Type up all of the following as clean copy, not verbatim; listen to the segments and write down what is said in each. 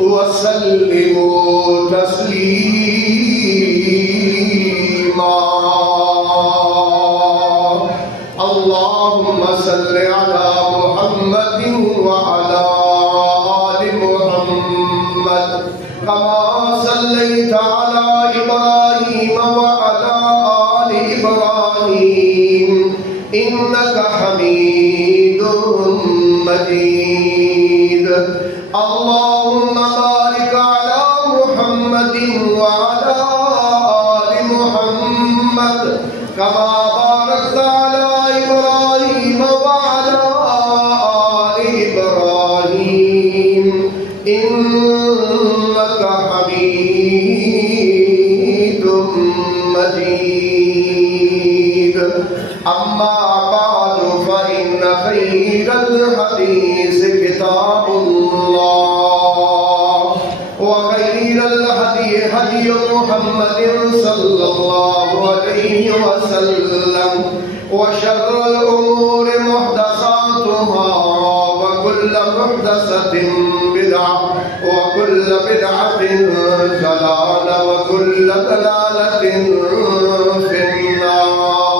وسلموا تسليما اللهم صل على محمد وعلى آل محمد كما صليت على إبراهيم وعلى آل إبراهيم إنك حميد مجيد اللهم بارك على محمد وعلى آل محمد كما باركت على إبراهيم وعلى آل إبراهيم إنك حميد مجيد أما بعد فإن خير الحديث كتاب الله وخير الهدي هدي محمد صلى الله عليه وسلم وشر الأمور محدثاتها وكل محدثة بدعة وكل بدعة ضلالة وكل ضلالة في النار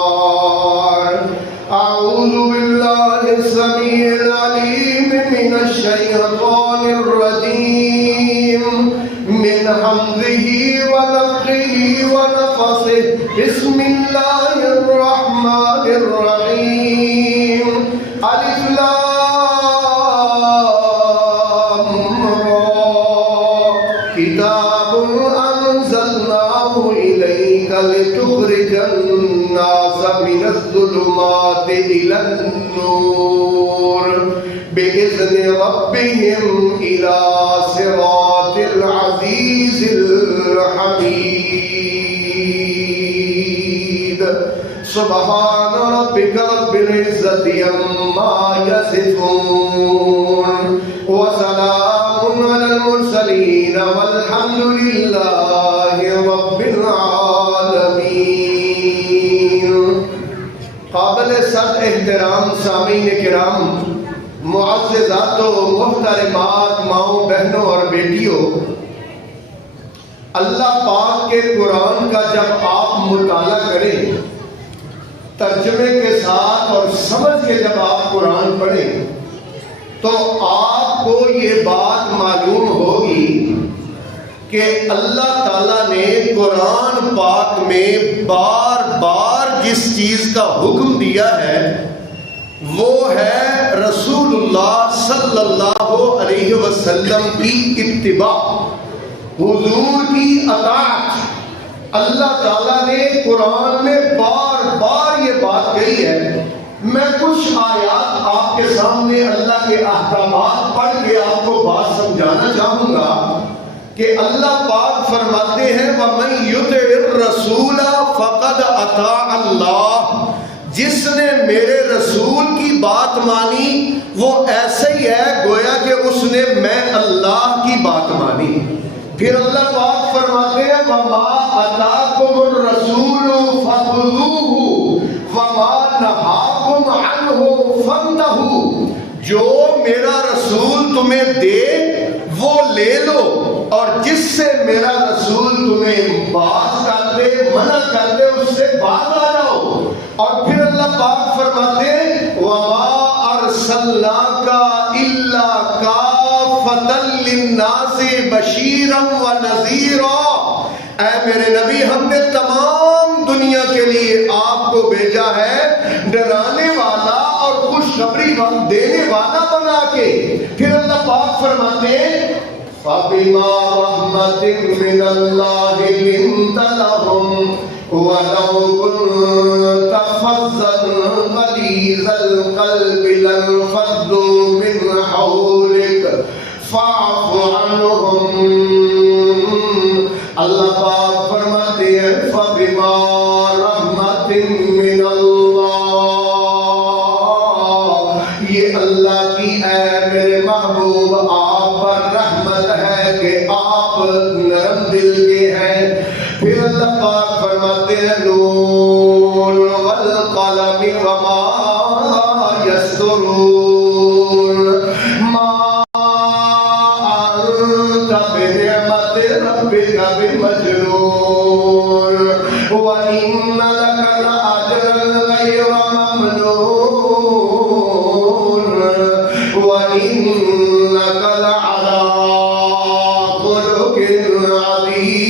أعوذ بالله السميع العليم من الشيطان الرجيم من حمده ونفخه ونفثه بسم الله الرحمن الرحيم ألف لام را كتاب أنزلناه إليك لتخرج الناس من الظلمات إلى النور بإذن ربهم إلى صراط العزيز الحميد سبحان ربك رب العزة عما يصفون وسلام على المرسلين والحمد لله رب العالمين قابل صد احترام سامعین کرام معززات و محترمات ماؤں بہنوں اور بیٹیوں اللہ پاک کے قرآن کا جب آپ مطالعہ کریں ترجمے کے ساتھ اور سمجھ کے جب آپ قرآن پڑھیں تو آپ کو یہ بات معلوم ہوگی کہ اللہ تعالیٰ نے قرآن پاک میں بار بار جس چیز کا حکم دیا ہے وہ ہے رسول اللہ صلی اللہ علیہ وسلم کی اتباع، حضور کی اطاعت۔ اللہ تعالیٰ نے قرآن میں بار بار یہ بات کہی ہے۔ میں کچھ آیات آپ کے سامنے اللہ کے احکامات پڑھ کے آپ کو بات سمجھانا چاہوں گا کہ اللہ پاک فرماتے ہیں وَمَن يُطِعِ الرَّسُولَ فَقَدْ أَطَاعَ اللَّهَ، جس نے میرے رسول کی بات مانی وہ ایسے ہی ہے گویا کہ اس نے میں اللہ کی بات مانی۔ پھر اللہ پاک فرماتے ہیں وَمَا أَتَاكُمُ الرَّسُولُ فَخُذُوهُ وَمَا نَهَاكُمْ عَنْهُ فَانْتَهُوا، جو میرا رسول تمہیں دے وہ لے لو اور جس سے میرا رسول تمہیں باز کر دے منع کر دے اس سے باز آ جاؤ۔ اور پھر اللہ پاک فرماتے ہیں وَمَا أَرْسَلْنَاكَ إِلَّا كَافَّةً لِلنَّاسِ بَشِيرًا وَنَذِيرًا، اے میرے نبی ہم نے تمام دنیا کے لیے آپ کو بھیجا ہے ڈرانے والا اور خوشخبری دینے والا بنا کے۔ پھر اللہ پاک فرماتے ہیں فَبِمَا رَحْمَةٍ مِّنَ اللَّهِ لِنتَ لَهُمْ وَلَوْ كُنتَ فَظًّا غَلِيظَ الْقَلْبِ لَانفَضُّوا مِنْ حَوْلِكَ فَاعْفُ عَنْهُمْ۔ اللہ پاک فرماتے ہیں فَبِمَا رَحْمَةٍ مِّنَ اللَّهِ، یہ اللہ کی اے میرے محبوب آپ پر رحمت ہے کہ آپ نرم دل کے ہیں۔ پھر اللہ پاک فرماتے ہیں نون والقلم وما يسطرون ما أنت بنعمت ربک بمجنون وَإِنَّ لَكَ لَأَجْرًا غَيْرَ مَمْنُونٍ وَإِنَّكَ لَعَلَىٰ خُلُقٍ عَظِيمٍ۔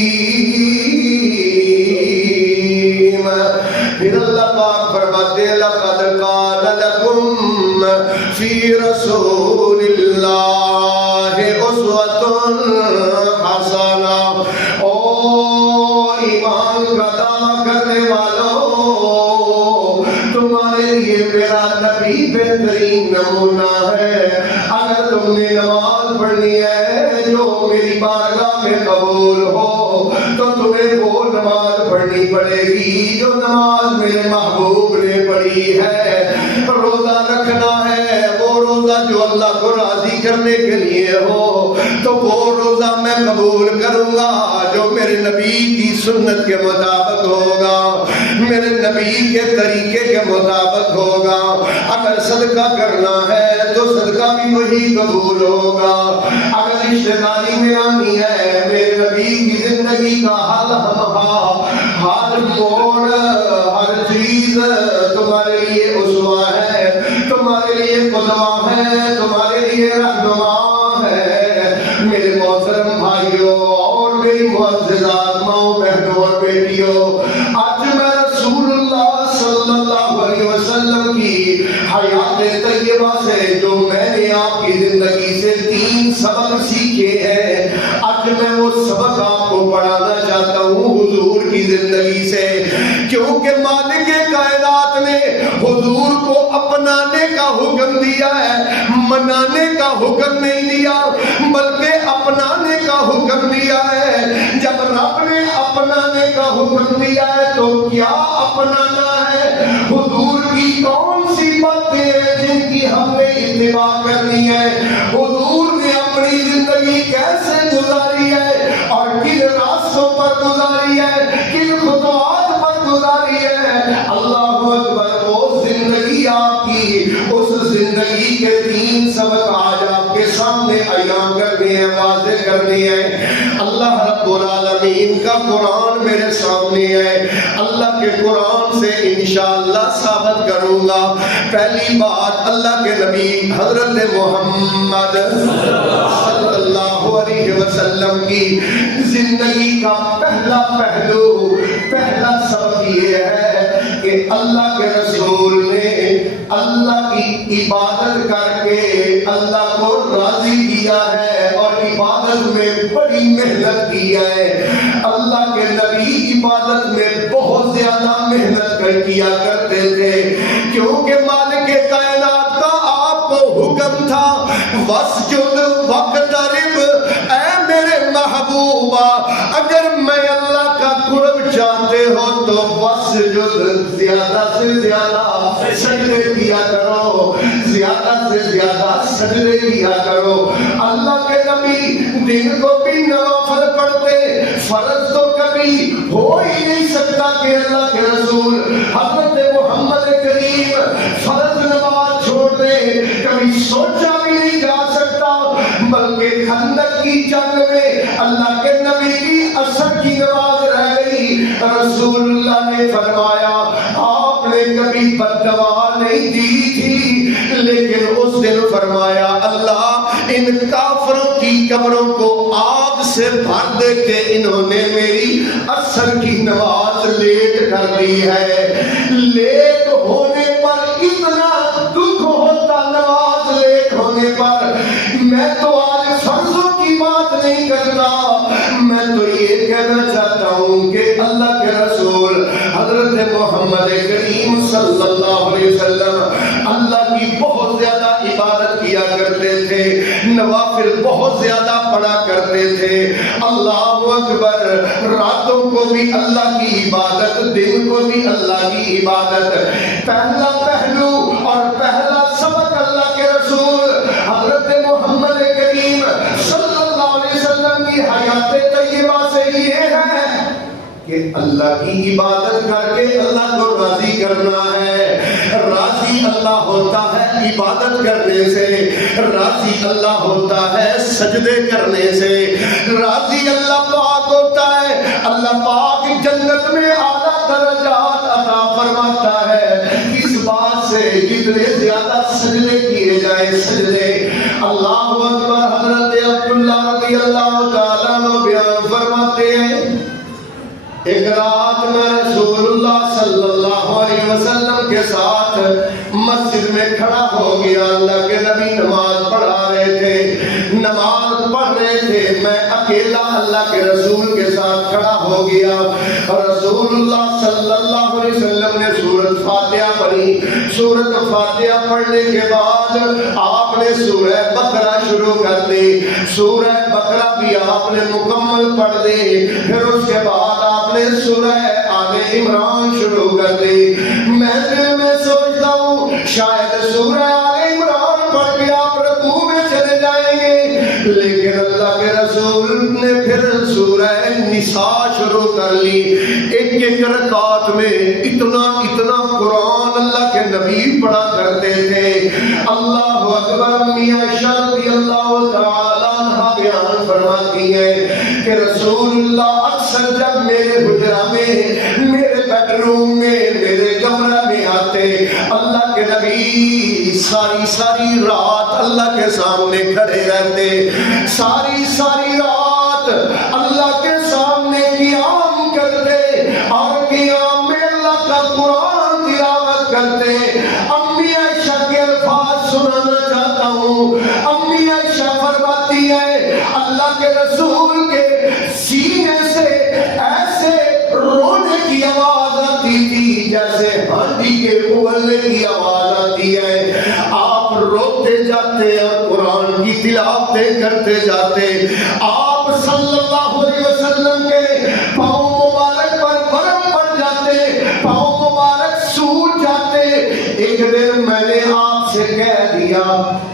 پھر اللہ پاک فرماتے ہیں لَقَدْ كَانَ لَكُمْ فِي رَسُولِ اللَّهِ أُسْوَةٌ حَسَنَةٌ۔ او ایمان کا دعویٰ کرنے والوں، تمہارے لیے میرا نبی بہترین نمونہ ہے۔ اگر تم نے نماز پڑھنی ہے جو میری بارگاہ میں قبول ہو تو تمہیں وہ نماز پڑھنی پڑے گی جو نماز میرے محبوب نے پڑھی ہے۔ روزہ رکھنا ہے وہ روزہ جو اللہ کو راضی کرنے کے لیے ہو تو وہ روزہ میں قبول کروں گا جو میرے نبی کی سنت کے مطابق ہوگا، میرے نبی کے طریقے کے مطابق ہوگا۔ اگر صدقہ کرنا ہے تو صدقہ بھی وہی قبول ہوگا۔ اگر رشتہ داری میں آنی ہے میرے نبی کی زندگی کا حل ہر موڑ ہر چیز تمہارے لیے اسوہ ہے، تمہارے لیے قدوہ ہے، تمہارے لیے رہنما ہے۔ میرے محترم بھائیوں اور میری معززات ماؤں بہنوں اور بیٹیوں، آج میں رسول اللہ صلی اللہ علیہ وسلم کی حیات طیبہ سے جو میں نے آپ کی زندگی سے 3 سبق سیکھے ہیں، آج میں وہ سبق آپ کو پڑھانا چاہتا ہوں حضور کی زندگی سے، کیونکہ مالک کائنات نے حضور کو اپنانے کا حکم دیا ہے، منانے کا حکم نہیں دیا بلکہ اپنانے کا حکم دیا ہے۔ جب رب نے اپنانے کا حکم دیا ہے تو کیا اپنانا ہے؟ حضور کی کون سی باتیں ہیں جن کی ہم نے اتباع کرنی ہے؟ حضور نے اپنی زندگی کیسے گزاری ہے اور کن راستوں پر گزاری ہے، کن خطوات پر گزاری ہے؟ اللہ اکبر۔ وہ زندگی آپ کی، اس زندگی کے 3 سبق آج آپ کے سامنے عیاں کرنے ہیں، واضح کرنے ہیں۔ اللہ رب العالمین کا قرآن میرے سامنے ہے، اللہ کے قرآن سے انشاءاللہ ثابت کروں گا۔ پہلی بات اللہ کے نبی حضرت محمد صلی اللہ علیہ وسلم کی زندگی کا پہلا پہلو، پہلا سبق یہ ہے کہ اللہ کے رسول نے اللہ کی عبادت کر کے اللہ کو راضی کیا ہے اور عبادت میں بڑی محنت کی ہے۔ اللہ کے نبی عبادت میں بہت زیادہ محنت کیا کرتے تھے، کیونکہ مالک کائنات کا آپ کو حکم تھا وَاسْجُدْ وَاقْتَرِبْ، اے میرے محبوبہ اگر میں اللہ کا قرب چاہتے ہو تو وَاسْجُدْ، زیادہ سے زیادہ سجدے کیا کرو، زیادہ سے زیادہ سجدے کیا کرو۔ اللہ کے نبی دن کو بھی نوافل پڑھتے، فرض تو کبھی ہو ہی نہیں سکتا کہ اللہ کے رسول حضرت محمد کریم فرض نماز چھوڑ دے، کبھی سوچا بھی نہیں جا سکتا۔ بلکہ خندق کی جنگ میں اللہ کے نبی کی عصر کی نماز رہ گئی، رسول اللہ نے فرمایا آپ نے کبھی بددعا نہیں دی تھی، لیکن اس دن فرمایا اللہ ان کافروں کی قبروں کو آگ سے بھر دے کہ انہوں نے میری عصر کی نماز لیٹ کر دی ہے۔ لیٹ ہونے پر اتنا دکھ ہوتا، نماز لیٹ ہونے پر۔ میں تو آج فرضوں کی بات نہیں کرتا، میں تو یہ کہنا چاہتا ہوں کہ اللہ کے رسول حضرت محمد کریم صلی اللہ علیہ وسلم اللہ کی بہت زیادہ عبادت کیا کرتے تھے، نوافل بہت زیادہ پڑھا کرتے تھے۔ اللہ اکبر۔ راتوں کو بھی اللہ کی عبادت، دن کو بھی اللہ کی عبادت۔ پہلا پہلو اور پہلا سبق اللہ کے رسول حضرت محمد کریم صلی اللہ علیہ وسلم کی حیات طیبہ سے یہ ہے کہ اللہ کی عبادت کر کے اللہ کو راضی کرنا ہے۔ راضی اللہ ہوتا ہے عبادت کرنے سے، راضی اللہ ہوتا ہے سجدے کرنے سے، راضی اللہ پاک ہوتا ہے، اللہ پاک جنت میں اعلیٰ درجات عطا فرماتا ہے اس بات سے جتنے زیادہ سجدے کیے جائیں سجدے۔ اللہ اکبر۔ حضرت عبداللہ رضی اللہ تعالیٰ عنہ بیان فرماتے ہیں ایک رات میں رسول اللہ صلی اللہ علیہ وسلم کے ساتھ مسجد میں کھڑا ہو گیا، اللہ کے نبی نماز پڑھا رہے تھے، نماز پڑھ رہے تھے، میں اکیلا اللہ کے رسول کے ساتھ کھڑا ہو گیا اور رسول اللہ صلی اللہ علیہ وسلم نے سورۃ فاتحہ پڑھی۔ سورۃ فاتحہ پڑھنے کے بعد آپ نے سورہ بقرہ شروع کر دی، سورہ بقرہ بھی آپ نے مکمل پڑھ دی، پھر اس کے بعد آپ نے سورہ آل عمران شروع کر دی۔ میں دل میں سوچتا ہوں شاید سورہ آل عمران پڑھ کے آپ رکوع میں چلے جائیں گے، لیکن اللہ کے رسول نے پھر سورہ نساء شروع کر لی۔ ایک ایک رکعت میں اتنا قرآن اللہ کے نبی پڑھا کرتے تھے۔ اللہ اکبر۔ میاں عائشہ رضی اللہ تعالیٰ عنہا بیان فرماتی ہے کہ رسول اللہ اکثر جب میرے حجرہ میں، میرے بیڈ روم میں، میرے کمرہ میں آتے، اللہ کے نبی ساری رات اللہ کے سامنے کھڑے رہتے، ساری رات اللہ کے سامنے قیام کرتے اور قیام میں اللہ کا قرآن تلاوت کرتے۔ امی عائشہ کے الفاظ سنانا چاہتا ہوں۔ امی عائشہ فرماتی ہے اللہ کے رسول کے سینے سے ایسے رونے کی آواز آتی تھی جیسے ہانڈی کے ابلنے کی آواز آتی ہے۔ آپ روتے جاتے اور قرآن کی تلاوتیں کرتے جاتے۔ آپ صلی اللہ علیہ وسلم کے پاؤں مبارک پر برف پڑ جاتے، پاؤں مبارک سوج جاتے۔ ایک دن میں نے آپ سے کہہ دیا،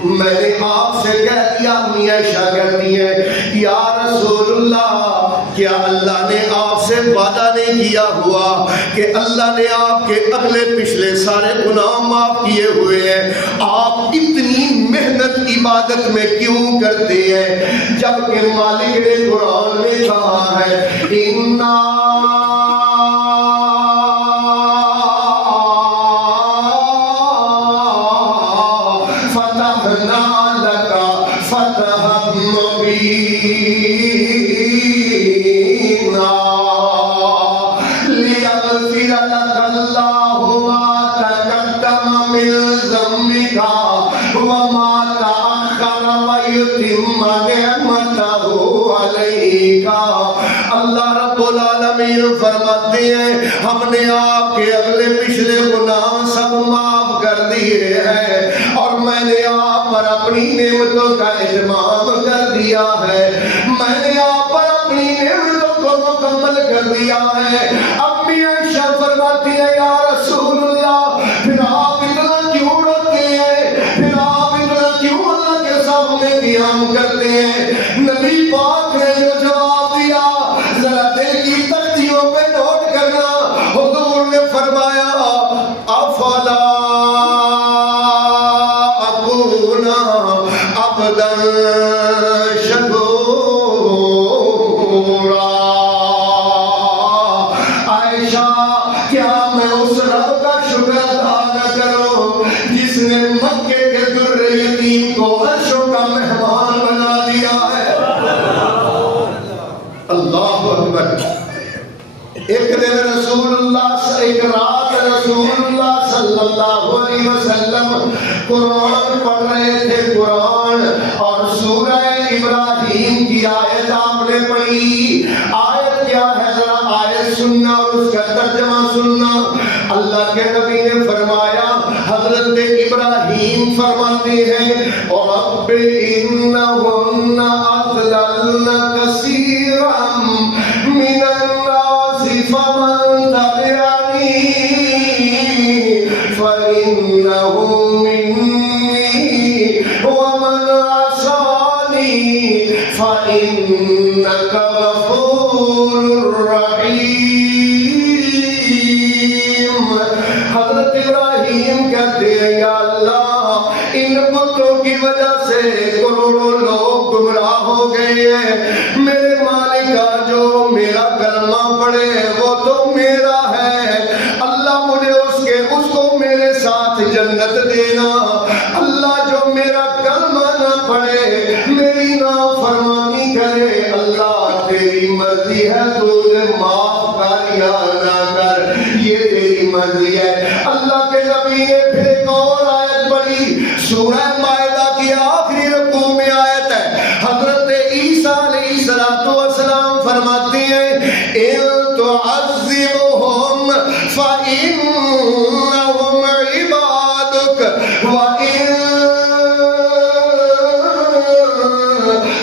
میاں عائشہ کہتی ہے یا رسول اللہ، کیا اللہ نے آپ سے وعدہ نہیں کیا ہوا کہ اللہ نے آپ کے اگلے پچھلے سارے گناہ معاف کیے ہوئے ہیں؟ آپ اتنی محنت عبادت میں کیوں کرتے ہیں جبکہ مالک نے قرآن میں کہا ہے اِنَّا فرماتے ہیں ہم نے آپ کے اگلے پچھلے گناہ سب معاف کر دیے ہیں اور میں نے آپ پر اپنی نعمتوں کا اتمام کر دیا ہے، میں نے آپ پر اپنی نعمتوں کو مکمل کر دیا ہے۔ امی عائشہ فرماتی ہے یا رسول اللہ، پھر آپ اتنا کیوں روتے ہیں، پھر آپ اتنا کیوں اللہ کے سامنے قیام کرتے ہیں؟ نبی پاک نے جو جواب دیا ذرا دل کی تختیوں پہ نوٹ کرنا۔ حضور نے فرمایا افلا اکون عبدا شکورا۔ عائشہ کیا میں اس رب کا شکر ادا نہ کروں جس نے مکے کے در یتیم کو عرشوں کا مہمان بنا دیا ہے؟ اللہ اکبر۔ ایک دن ایک رات رسول اللہ صلی اللہ علیہ وسلم قرآن پڑھ رہے تھے، قرآن، اور سورہ ابراہیم کی آیت آپ نے پڑھی۔ آیت کیا ہے ذرا آیت سننا اور اس کا ترجمہ سننا۔ اللہ کے نبی نے فرمایا، حضرت ابراہیم فرماتے ہیں رب انہن اضللن کثیرا من الناس فمن تبعنی فإنہ منی ومن عصانی فإنک غفور رحیم۔ حضرت ابراہیم کہتے ہیں یا اللہ ان بتوں کی وجہ سے کروڑوں لوگ گمراہ ہو گئے ہیں، میرے مالک کا جو میرا کلمہ پڑھے وہ تو میرا ہے، اللہ مجھے اس کو میرے ساتھ جنت دینا، اللہ جو میرا کلمہ نہ پڑھے میری نافرمانی کرے اللہ تیری مرضی ہے، تو مجھے معاف کر یا نہ کر، یہ تیری مرضی ہے۔ اللہ کے نبی نے پھر ایک اور آیت پڑھی، سورہ مائدہ کی آخری رکوع میں آیت ہے، حضرت عیسیٰ علیہ السلام فرماتے ہیں اِن تُعَذِّبْهُمْ فَإِنَّهُمْ عِبَادُكَ وَإِن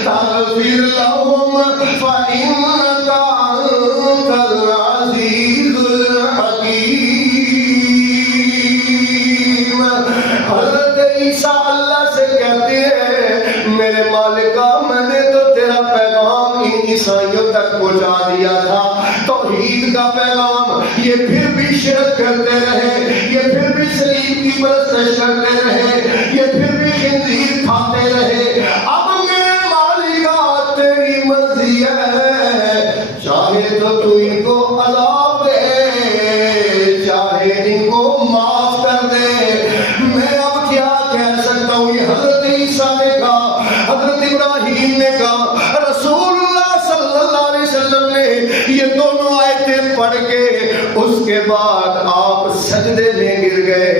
تَغْفِرْ لَهُمْ فَإِنَّكَ أَنْتَ الْعَزِيزُ الْحَكِيمُ۔ حضرت عیسیٰ اللہ سے کہتے ہیں میرے مالکہ میں نے تو تیرا پیغام ان عیسائیوں تک پہنچا دیا تھا، توحید کا پیغام، یہ پھر بھی شرک کرتے رہے، یہ پھر بھی صلیب کی پرستش کرتے رہے، یہ پھر بھی خنزیر کھاتے رہے، اب میرے مالکہ تیری مرضی ہے، چاہے تو ان کو عذاب دے، چاہے ان کو معاف کر دے، میں اب کیا کہہ سکتا ہوں۔ یہ حضرت عیسیٰ نے کہا، حضرت ابراہیم نے کہا، رسول اللہ صلی اللہ علیہ وسلم نے یہ دونوں آیتیں پڑھ کے اس کے بعد آپ سجدے میں گر گئے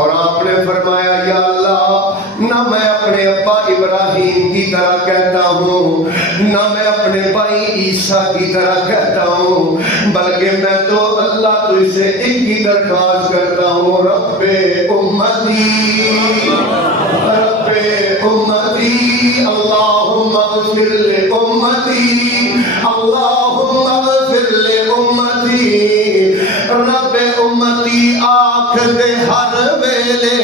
اور آپ نے فرمایا یا اللہ نہ میں اپنے ابا ابراہیم کی طرح کہتا ہوں، نہ میں اپنے بھائی عیسیٰ کی طرح کہتا ہوں، بلکہ میں تو اللہ تجھ سے ایک ہی درخواست کرتا ہوں، رب امتی رب امتی اللہم اغفر لامتی اللہم اغفر لامتی، رب امتی آنکھ دے ہر ویلے،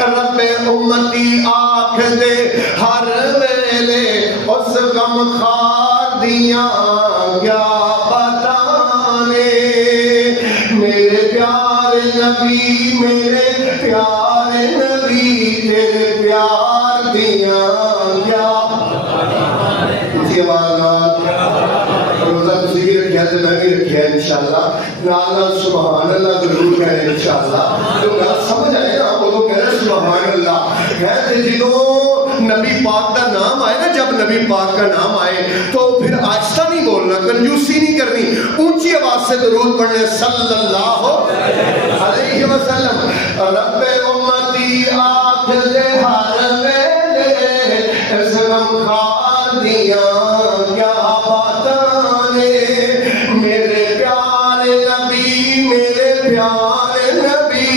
رب امتی آنکھ دے ہر ویلے، اس غم خار دیاں کیا بتانے، میرے پیارے نبی میرے پیارے نبی تیرے پیار دیاں کیا اسی آواز روزہ کسی بھی رکھیا تو میں بھی رکھیا انشاءاللہ، نالا سبحان اللہ ضرور کہے انشاءاللہ، جو بات سمجھ آئے نا وہ تو کہہ رہے سبحان اللہ، کہتے جنہوں نبی پاک کا نام آئے نا، جب نبی پاک کا نام آئے تو پھر آہستہ نہیں بولنا، کنجوسی نہیں کرنی، اونچی آواز سے درود پڑھنے صلی اللہ علیہ وسلم، رب امتی آنکھ دے ہر ویلے، اس غم خار دیاں کیا باتانے، میرے پیارے نبی میرے پیارے نبی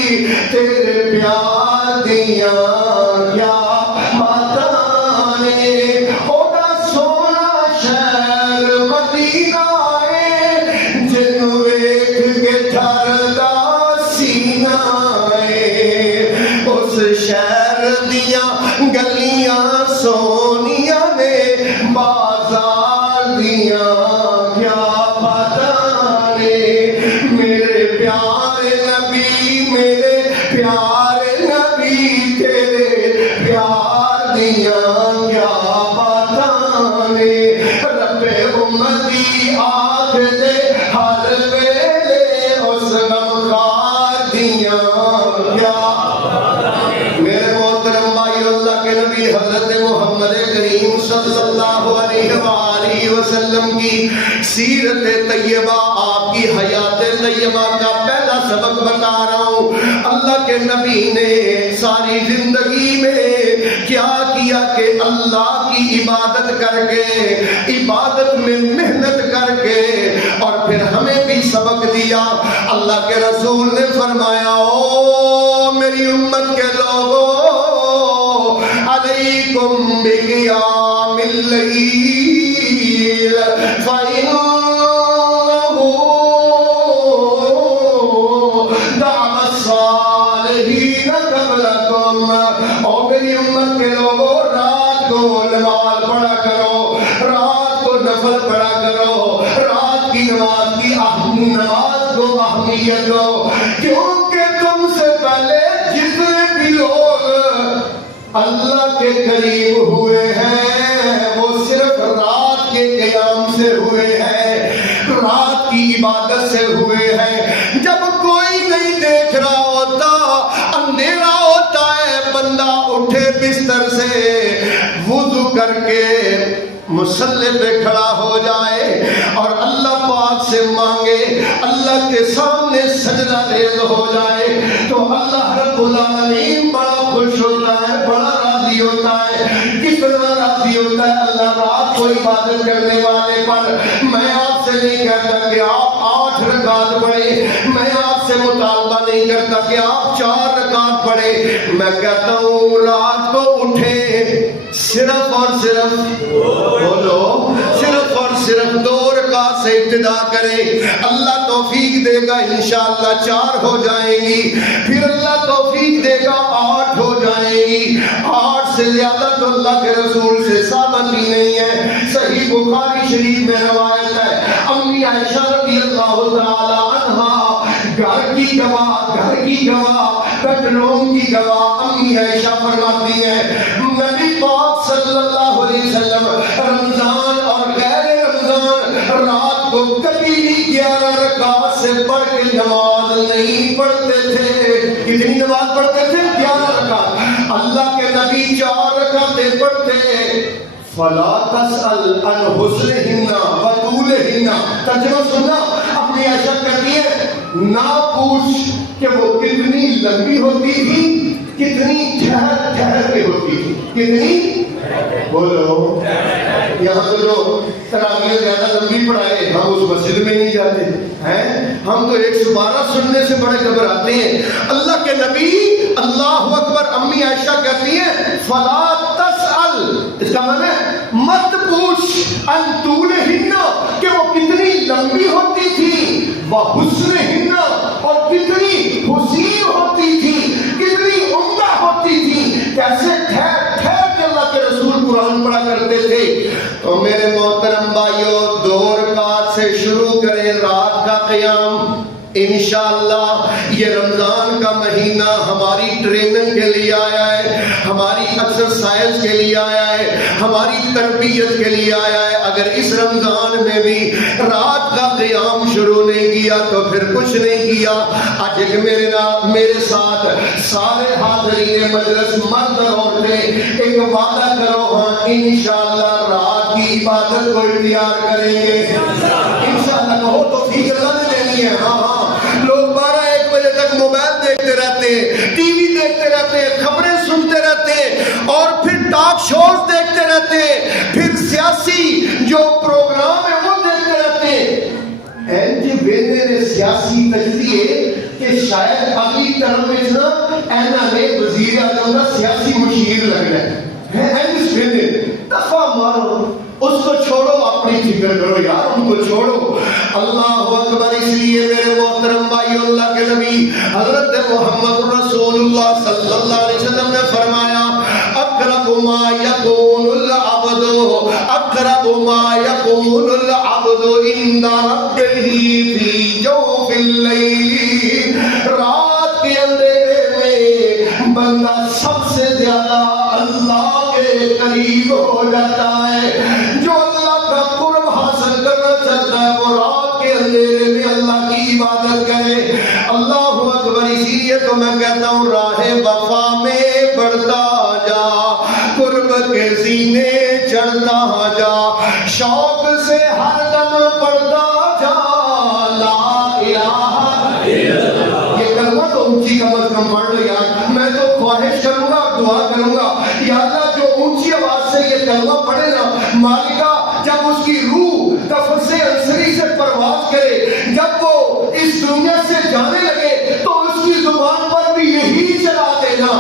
تیرے پیار دیاں کیا باتانے، اودا سونا شہر مدینہ ہے جنوں ویکھ کے ٹھردا سینہ ہے، اس شہر دیاں گلیاں سونیاں نے بازار دیاں کیا بتانے، میرے پیارے نبی میرے پیارے نبی تیرے پیار دیاں کیا بتانے، رب امتی آنکھ دے ہر ویلے، اس غم خار دیاں کیا، میرے محترم بھائی اللہ کے نبی حضرت محمد کریم صلی اللہ علیہ وآلہ وسلم کی سیرت طیبہ، آپ کی حیات طیبہ کا پہلا سبق بتا رہا ہوں۔ اللہ کے نبی نے ساری زندگی میں کیا کیا کہ اللہ کی عبادت کر کے، عبادت میں محنت کر کے، اور پھر ہمیں بھی سبق دیا۔ اللہ کے رسول نے فرمایا او میری امت کے لوگوں علیکم بقیام اللیل فإنہ دعو الصالحین قبلکم، او میری امت کے لوگوں رات کو نماز پڑھا کرو، رات کو نفل پڑھا کرو، رات کی نماز کی نماز کو اہمیت دو، کیونکہ تم سے پہلے جتنے بھی لوگ کے قیام سے ہوئے ہیں، رات کی عبادت سے ہوئے ہیں۔ جب کوئی نہیں دیکھ رہا ہوتا، اندھیرا ہوتا ہے، بندہ اٹھے بستر سے، وضو کر کے مصلی پہ کھڑا ہو جائے اور اللہ پاک سے مانگے، اللہ کے سامنے سجدہ ریز ہو جائے، تو اللہ رب العالمین بڑا خوش ہوتا ہے، بڑا راضی ہوتا ہے۔ کتنا راضی ہوتا ہے اللہ رات کو عبادت کرنے والے پر۔ میں آپ سے نہیں کہتا کہ آپ 8 رکعت پڑھیں، میں آپ سے مطالبہ نہیں کرتا کہ آپ 4 رکعت پڑھیں، میں کہتا ہوں رات کو اٹھیں، صرف اور صرف بولو، صرف اور صرف 2 رکعت سے ابتدا کریں، اللہ توفیق دے گا انشاءاللہ 4 ہو جائیں گی، پھر اللہ توفیق دے گا 8 ہو جائیں گی، 8 سے زیادہ تو اللہ کے رسول سے ثابت ہی نہیں ہے۔ صحیح بخاری شریف میں روایت ہے، امی عائشہ رضی اللہ تعالی عنہا، گھر کی گواہ بیڈروم کی گواہ امی عائشہ فرماتی ہے، نبی پاک صلی اللہ علیہ وسلم رمضان اور غیر رمضان رات کو کبھی بھی 11 رکعت سے بڑھ کے نماز نہیں پڑھتے تھے۔ کتنی نماز پڑھتے تھے؟ 11 رکعت۔ اللہ کے نبی 4 رکعتیں پڑھتے۔ فلا تسأل عن حسنہن وطولہن، ترجمہ سننا، اپنی عائشہ کہتی ہے نہ پوچھ کہ وہ کتنی لمبی ہوتی تھی، کتنی ٹھہر کے ہوتی تھی، کتنی بولو۔ یہاں تو جو تراویح زیادہ لمبی پڑھائے ہم اس مسجد میں نہیں جاتے ہیں، ہم تو 112 سننے سے بڑے گھبراتے ہیں۔ اللہ کے نبی اللہ اکبر، امی عائشہ کہتی ہیں فلا تسأل، اس کا معنی ہے مت پوچھ، ان طولہن، کہ وہ کتنی لمبی ہوتی تھی، وحسنہن، اور کتنی حسین ہوتی تھی، کتنی عمدہ ہوتی تھی، کیسے ٹھہر کے اللہ کے رسول قرآن پڑھا کرتے تھے۔ تو میرے محترم بھائیو 2 رکعت سے شروع کریں رات کا قیام۔ انشاءاللہ یہ رمضان کا مہینہ ہماری ٹریننگ کے لیے آیا ہے، ہماری ایکسرسائز کے لیے آیا ہے، ہماری تربیت کے لیے آیا ہے۔ اگر اس رمضان میں بھی رات کا قیام شروع نہیں کیا تو پھر کچھ نہیں کیا۔ آج ایک میرے ساتھ سارے حاضرین مجلس مرد اور عورتیں ایک وعدہ کرو، ہاں انشاءاللہ رات کی عبادت کو اختیار کریں گے انشاءاللہ۔ کہو تو ٹھیک اللہ نے دینی ہے۔ ہاں لوگ 12-1 بجے تک موبائل دیکھتے رہتے ہیں، ٹی وی دیکھتے رہتے ہیں، خبریں سنتے رہتے ہیں، اور پھر ٹاک شوز دیکھتے رہتے ہیں، پھر سیاسی جو پروگرام ہے وہ دیکھتے رہتے ہیں۔ اینجی ویندے نے سیاسی تجزیے کہ شاید اگلی ٹرم میں نا اینا نے وزیر اعظم کا سیاسی مشیر لگنا ہے۔ اینجی ویندے دفعہ مارو، اس کو چھوڑو، اپنی فکر کرو یار، ان کو چھوڑو۔ اللہ اکبر۔ اس لیے میرے محترم بھائی، اللہ کے نبی حضرت محمد رسول اللہ صلی اللہ علیہ وسلم نے فرمایا اقرب ما یکون العبد، اقرب ما یکون العبد عند ربہ فی جوف اللیل، رات کے اندھیرے میں بندہ سب سے زیادہ اللہ کے قریب ہو جاتا ہے۔ جو اللہ کا قرب حاصل کرنا چاہتا ہے وہ رات کے اندھیرے میں اللہ کی عبادت کرے۔ اللہ اکبر۔ اسی لیے تو میں کہتا ہوں راہ وفا میں بڑھتا جا، قرب کے سینے چڑھتا جا، شوق سے ہر دم پڑھتا جا لا الہ الا اللہ۔ یہ کلمہ تو اونچی کم از کم پڑھ لو یار۔ میں تو خواہش کروں گا، دعا کروں گا یا اللہ جو اونچی آواز سے یہ کلمہ پڑھے نا، مالکہ جب اس کی روح تفس انصری سے پرواز کرے، جب وہ اس دنیا سے جانے لگے تو اس کی زبان پر بھی یہی چلا دینا،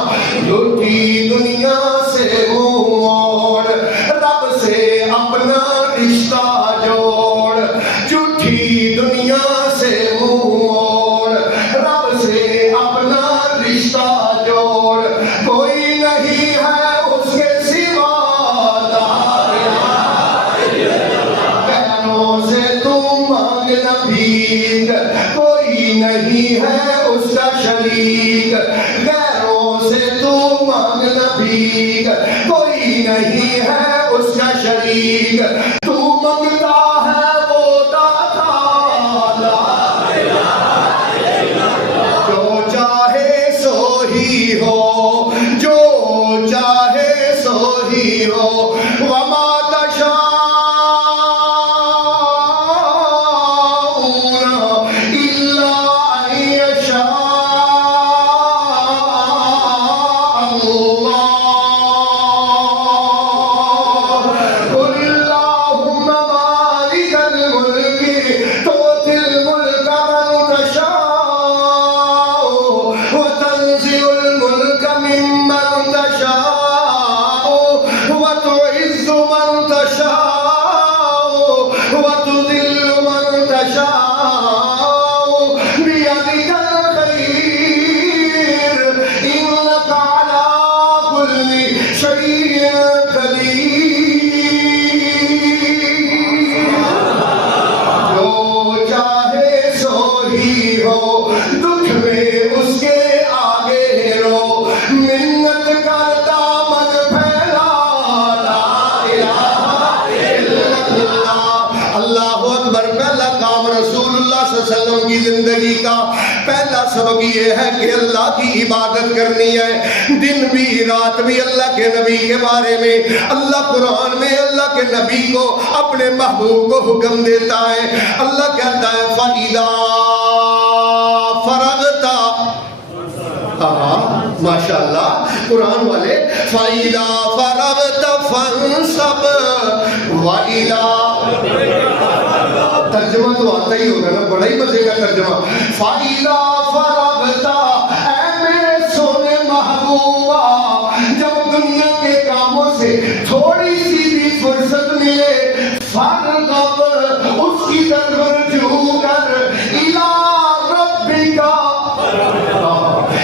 لوٹی دنیا سے منہ موڑ، رب سے اپنا رشتہ جوڑ، جھوٹی دنیا سے منہ موڑ، رب سے اپنا رشتہ جوڑ، کوئی نہیں ہے اس کے سوا، پیروں سے تو مانگنا بھیک، کوئی نہیں ہے اس کا شریک، غیروں سے تو مانگنا بھیک، کوئی نہیں ہے اس کا شریک، تو وسلم کی زندگی کا پہلا سبق یہ ہے کہ اللہ کی عبادت کرنی ہے، دن بھی رات بھی اللہ کے نبی کے بارے میں اللہ قرآن میں اللہ کے نبی کو اپنے محبوب کو حکم دیتا ہے۔ اللہ کہتا ہے فَإِذَا فَرَغْتَ، ماشاءاللہ قرآن والے، فَإِذَا فَرَغْتَ فَانْصَبْ وَإِلَىٰ، ترجمہ تو آتا ہی ہوگا نا، بڑا ہی مزے کا ترجمہ۔ فَإِذَا فَرَغْتَ، اے میرے سونے محبوبہ، جب دنیا کے کاموں سے تھوڑی سی بھی فرصت ملے، فَارْغَب، اس کی طرف رجوع کر، إِلَىٰ رَبِّكَ،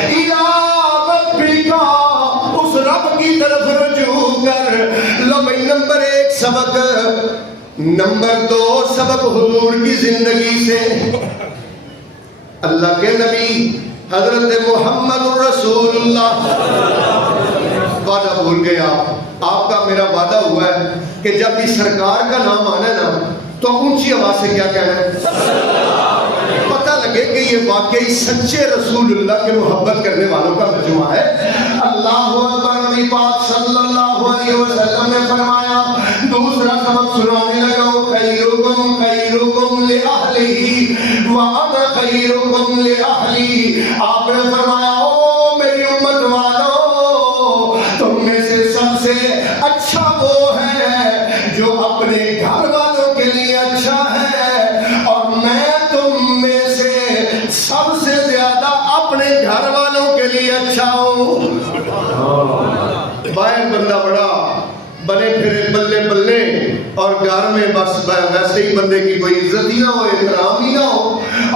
إِلَىٰ رَبِّكَ، اس رب کی طرف رجوع کر۔ لو بھائی نمبر 1 سبق، نمبر 2 سبق حضور کی زندگی سے، اللہ کے نبی حضرت محمد الرسول اللہ۔ وعدہ بھول گئے آپ کا میرا وعدہ ہوا ہے کہ جب بھی سرکار کا نام آنا نا تو اونچی آواز سے کیا کہنا ہے، پتہ لگے کہ یہ واقعی سچے رسول اللہ کے محبت کرنے والوں کا مجموعہ ہے۔ اللہ اکبر، نبی پاک صلی اللہ علیہ وسلم نے فرمایا، دوسرا سبق سنانے لگا، خیرکم خیرکم لأہلہ وأنا خیرکم لأہلی۔ آپ نے فرمایا، او میری امت والو، تم میں سے سب سے اچھا وہ ہے جو اپنے گھر والوں کے لیے اچھا ہے، اور میں تم میں سے سب سے زیادہ اپنے گھر والوں کے لیے اچھا ہوں۔ باہر بندہ بڑا بنے پھرے بلے بلے اور گھر میں بس ویسے ہی بندے کی کوئی عزت ہی نہ ہو، احترام ہی نہ ہو۔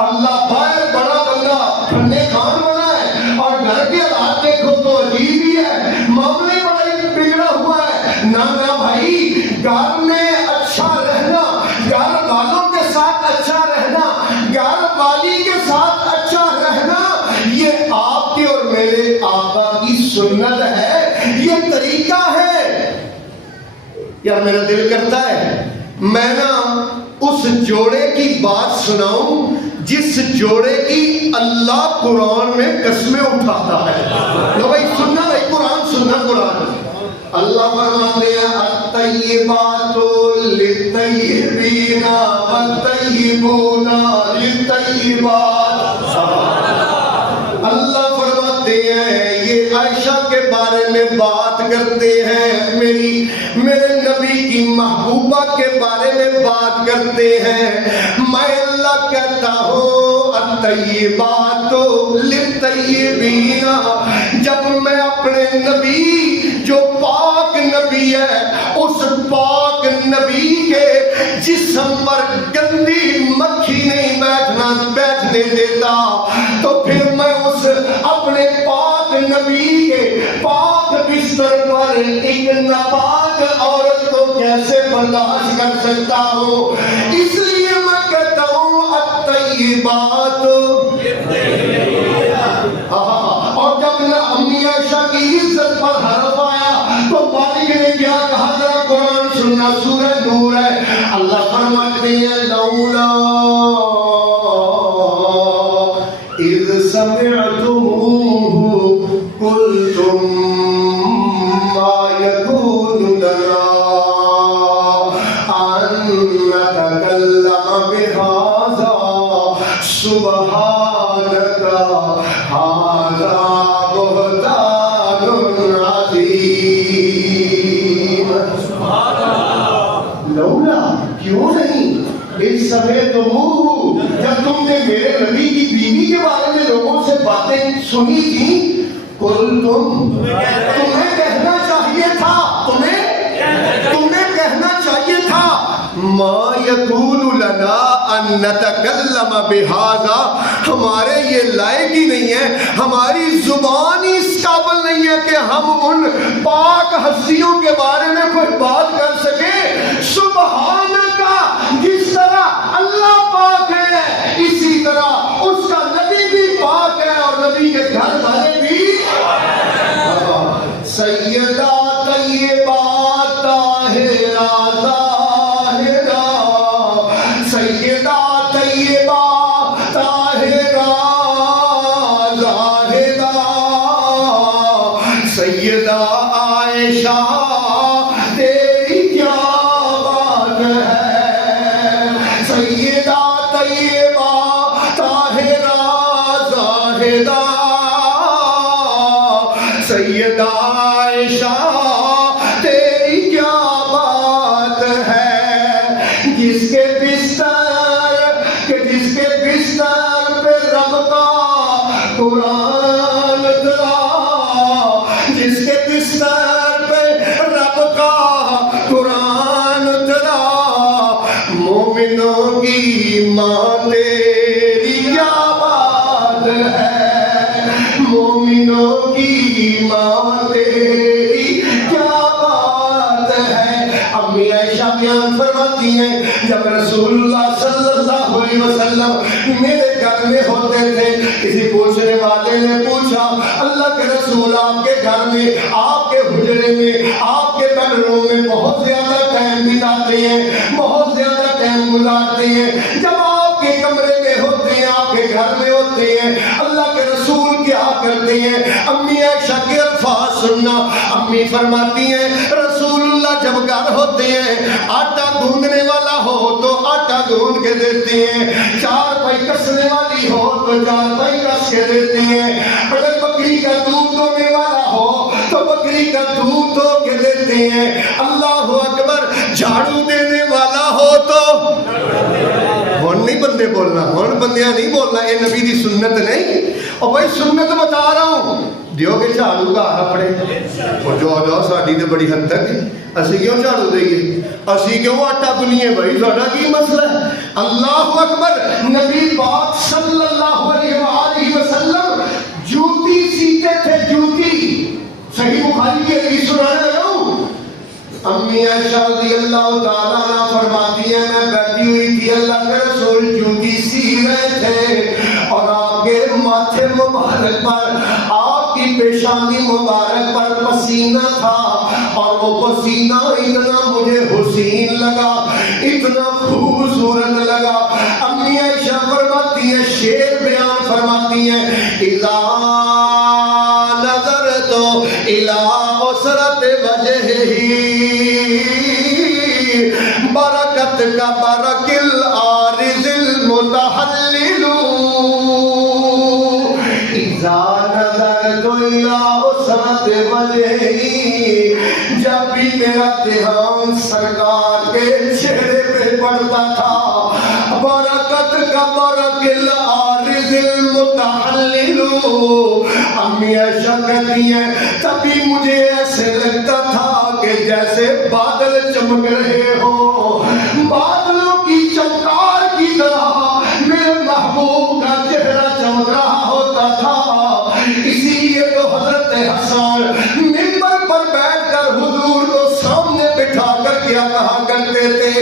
اللہ باہر بڑا بندہ کھنے کھان بنا ہے اور گھر کے حالات دیکھو تو عجیب ہی ہے، معاملے بڑا ہی بگڑا ہوا ہے۔ نہ بھائی، گھر میں اچھا رہنا، گھر والوں کے ساتھ اچھا رہنا، گھر والی کے ساتھ اچھا رہنا، یہ آپ کے اور میرے آقا کی سنت ہے، یہ طریقہ ہے۔ یار میرا دل کرتا ہے میں نا اس جوڑے کی بات سناؤں جس جوڑے کی اللہ قرآن میں قسمیں اٹھاتا ہے۔ لو بھائی سننا، بھائی قرآن سننا، قرآن اللہ فرماتے ہیں الطیبات للطیبین والطیبون للطیبات۔ اللہ فرماتے ہیں، یہ عائشہ کے بارے میں بات کرتے ہیں، میرے نبی کی محبوبہ کے بارے میں بات کرتے ہیں، میں اللہ کہتا ہوں الطیبات للطیبین۔ جب میں اپنے نبی جو پاک نبی ہے اس پاک نبی کے جسم پر گندی مکھی نہیں بیٹھنے دیتا، تو پھر میں اس اپنے پاک نبی کے پاک بستر پر ایک ناپاک عورت کو کیسے برداشت کر سکتا ہوں؟ اس لیے میں کہتا ہوں الطیبات۔ اور جب نہ امی عائشہ کی عزت پر حرف آیا تو مالک نے کیا کہا؟ ذرا قرآن سننا، سورہ نور ہے، اللہ فرماتے ہیں لولا اذ سمعتموہ قلتم ما یکون لنا ان نتکلم بہذا سبحانک ھذا بہتان عظیم۔ لولا، کیوں نہیں، اس سمے تموہ، جب تم نے میرے نبی کی بیوی کے بارے میں لوگوں سے باتیں سنی تھی، تمہیں کہنا چاہیے تھا، تمہیں کہنا چاہیے تھا ما یکون لنا ان نتکلم بہذا، ہمارے یہ لائق ہی نہیں ہے، ہماری زبان ہی اس قابل نہیں ہے کہ ہم ان پاک ہستیوں کے بارے میں کوئی بات کر سکیں۔ سبحانکا، جس طرح اللہ پاک ہے اسی طرح اس کا نبی بھی پاک ہے اور نبی کے گھر والے بھی۔ سیدہ طیبہ طاہرہ، سیدہ طیبہ طیبہ طاہرہ زاہدہ سیدہ عائشہ تیری کیا بات ہے، جس کے بستر پہ رب کا قرآن اترا، جس کے بستر پہ رب کا قرآن اترا، مومنوں کی ماں تیری کیا بات ہے، مومنوں کی ماں تیری کیا بات ہے۔ امی عائشہ بیان فرماتی ہیں جب رسول اللہ صلی اللہ علیہ وسلم میرے گھر میں ہوتے تھے، کسی پوچھنے والے نے پوچھا اللہ کے رسول آپ کے گھر میں، آپ کے حجرے میں، آپ کے بیڈ روم میں بہت زیادہ ٹائم بتاتے ہیں، بہت زیادہ ٹائم گزارتے ہیں، جب آپ کے کمرے میں ہوتے ہیں، آپ کے گھر میں ہوتے ہیں، اللہ کے رسول کیا کرتے ہیں؟ امی عائشہ کے الفاظ سننا، امی فرماتی ہیں رسول اللہ جب گھر ہوتے ہیں، آٹا گوندنے والا ہو تو آٹا گوند کے دیتے ہیں، چار پائی کسنے والی ہو تو چار پائی کس کے دیتے ہیں، اگر بکری کا دودھ دھونے والا ہو تو بکری کا دودھ دھو کے دیتے ہیں، اللہ اکبر، جھاڑو دینے والا ہو تو ہون نہیں بندے بولنا، ہون بندیاں نہیں بولنا، یہ نبی دی سنت نہیں۔ اور بھائی سنت بتا رہا ہوں، دیو کہ جھاڑو گھر اپنے اور جو ساڈی تے بڑی حد تک اسی کیوں جھاڑو دئیے، اسی کیوں آٹا گنیے، بھائی ساڈا کی مسئلہ ہے؟ اللہ اکبر، نبی پاک صلی اللہ علیہ وآلہ وسلم جوتی سیتے تھے، جوتی، صحیح بخاری کی حدیث سنانے لگا ہوں۔ امی عائشہ رضی اللہ تعالیٰ عنہ فرماتی ہیں میں بیٹھی ہوئی تھی، اللہ کے رسول جوتی سی رہے تھے اور آپ کے ماتھے مبارک پر، آپ کی پیشانی مبارک پر پسینہ تھا، اور وہ پسینہ اتنا مجھے حسین لگا، اتنا خوبصورت لگا۔ امی عائشہ فرماتی ہیں، شعر بیان فرماتی ہیں، اذا نظرت الى اسرت وجہہ برکت کا برک العارض المتحلل، اذا نظرت الى اسرت وجہہ، جب بھی میرا دھیان سرکار کے چہرے پہ پڑتا تھا، برکت کا برک العارض المتحلل، امی عائشہ کہتی ہیں تبھی مجھے ایسے لگتا تھا کہ جیسے بادل چمک رہے ہو، بادلوں کی چمکار کی طرح میرے محبوب کا چہرہ چمک رہا ہوتا تھا۔ اسی لیے تو حضرت حسن منبر پر بیٹھ کر حضور کو سامنے بٹھا کر کیا کہا کرتے تھے؟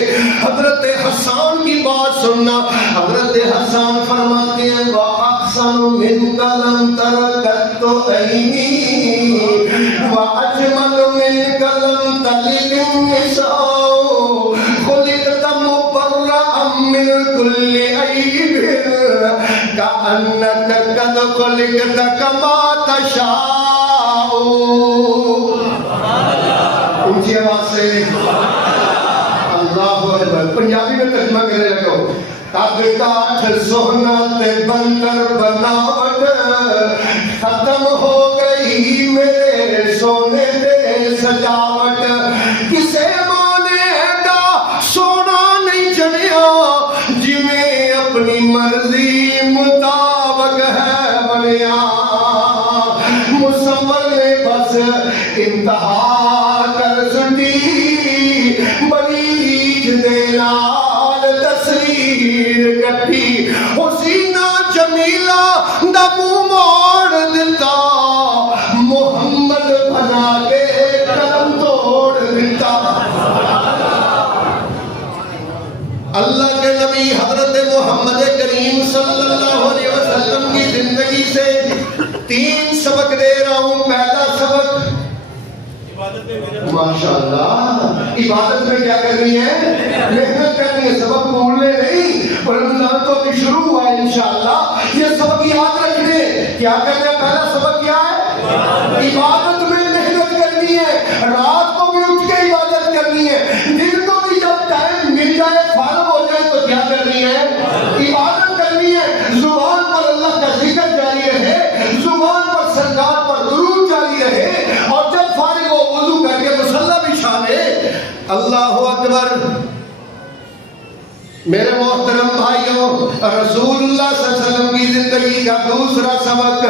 حضرت حسن کی بات سننا، حضرت حسن فرماتے ہیں وَأَحْسَنُ مِنْكَ لَمْ تَرَ قَطُّ عَيْنِي وَأَجْمَلُ مِنْكَ لَمْ تَلِدِ النِّسَاءُ خُلِقْتَ مُبَرَّأً مِنْ كُلِّ عَيْبٍ كَأَنَّكَ قَدْ خُلِقْتَ كَمَا تَشَاءُ۔ اونچی آواز سے اللہ اکبر، پنجابی میں ترجمہ کرنے لگا، قد کاٹھ سونا تے بندر بناوٹ، ختم ہو گئی میرے سونے تے سجاوٹ، کسے مانے دا سونا نہیں جڑیا، جویں اپنی مرضی مطابق ہے بنیا، مصور نے بس انتہا کر سٹی، بڑی ریج دے نال تصویر کٹی، حسینہ جمیلہ دا منہ موڑ دیتا، محمد بنا کے قلم توڑ دیتا۔ اللہ کے نبی حضرت محمد کریم صلی اللہ علیہ وسلم کی زندگی سے 3 سبق دے رہا ہوں۔ پہلا سبق ماشاءاللہ عبادت میں کیا کرنی ہے؟ محنت کرنی ہے، سبق بھولنے نہیں، اور رمضان تو ابھی شروع ہوا ہے انشاءاللہ، یہ سبق یاد رکھنے کیا کرنا ہے۔ پہلا سبق کیا ہے؟ عبادت میں محنت کرنی ہے، رات کو بھی اٹھ کے عبادت کرنی ہے، دن کو بھی جب ٹائم مل جائے فارغ ہو جائے تو کیا کرنا کرنی ہے؟ عبادت کرنی ہے. زبان پر اللہ کا ذکر جاری رہے, زبان پر سرکار پر درود جاری رہے, اور جب فارغ ہو وضو کر کے مصلی بچھا لے. اللہ اکبر. میرے محترم بھائیوں, رسول اللہ صلی اللہ علیہ وسلم کی زندگی کا دوسرا سبق,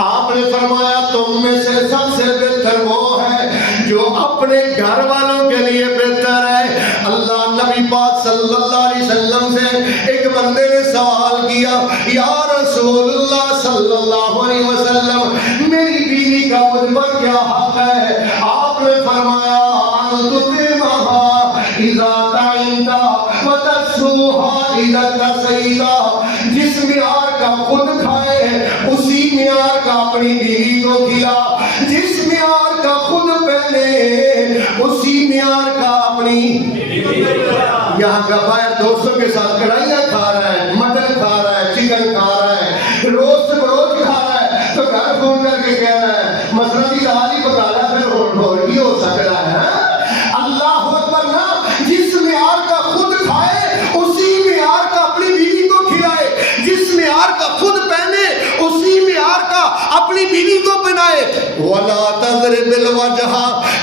آپ نے فرمایا تم میں سے سب سے بہتر وہ ہے جو اپنے گھر والوں کے لیے بہتر ہے. اللہ نبی پاک صلی اللہ علیہ وسلم سے ایک بندے نے سوال کیا, یا رسول اللہ صلی اللہ علیہ وسلم, میری بیوی کا مجھ پر کیا حق ہے؟ آپ نے فرمایا جس معیار کا خود کھائے اسی معیار کا اپنی بیوی کو کھلا, جس معیار کا خود پہنے اسی معیار کا اپنی. یہاں کا باہر دوستوں کے ساتھ کڑھائیاں کھا رہا ہے, مٹن کھا رہا ہے, چکن کھا رہا ہے, روز بروز کھا رہا ہے, تو گھر فون کر کے کہہ رہا ہے مسئلہ کی دال ہی پکا رہا ہے, پھر اور بھی ہو سکتا ہے. اللہ اکبر نا, جس معیار کا خود کھائے اسی معیار کا اپنی بیوی کو کھلائے, جس معیار کا خود پہنے اسی معیار کا اپنی بیوی کو پہنائے. وَلَا تَضْرِبِ الْوَجْهَ,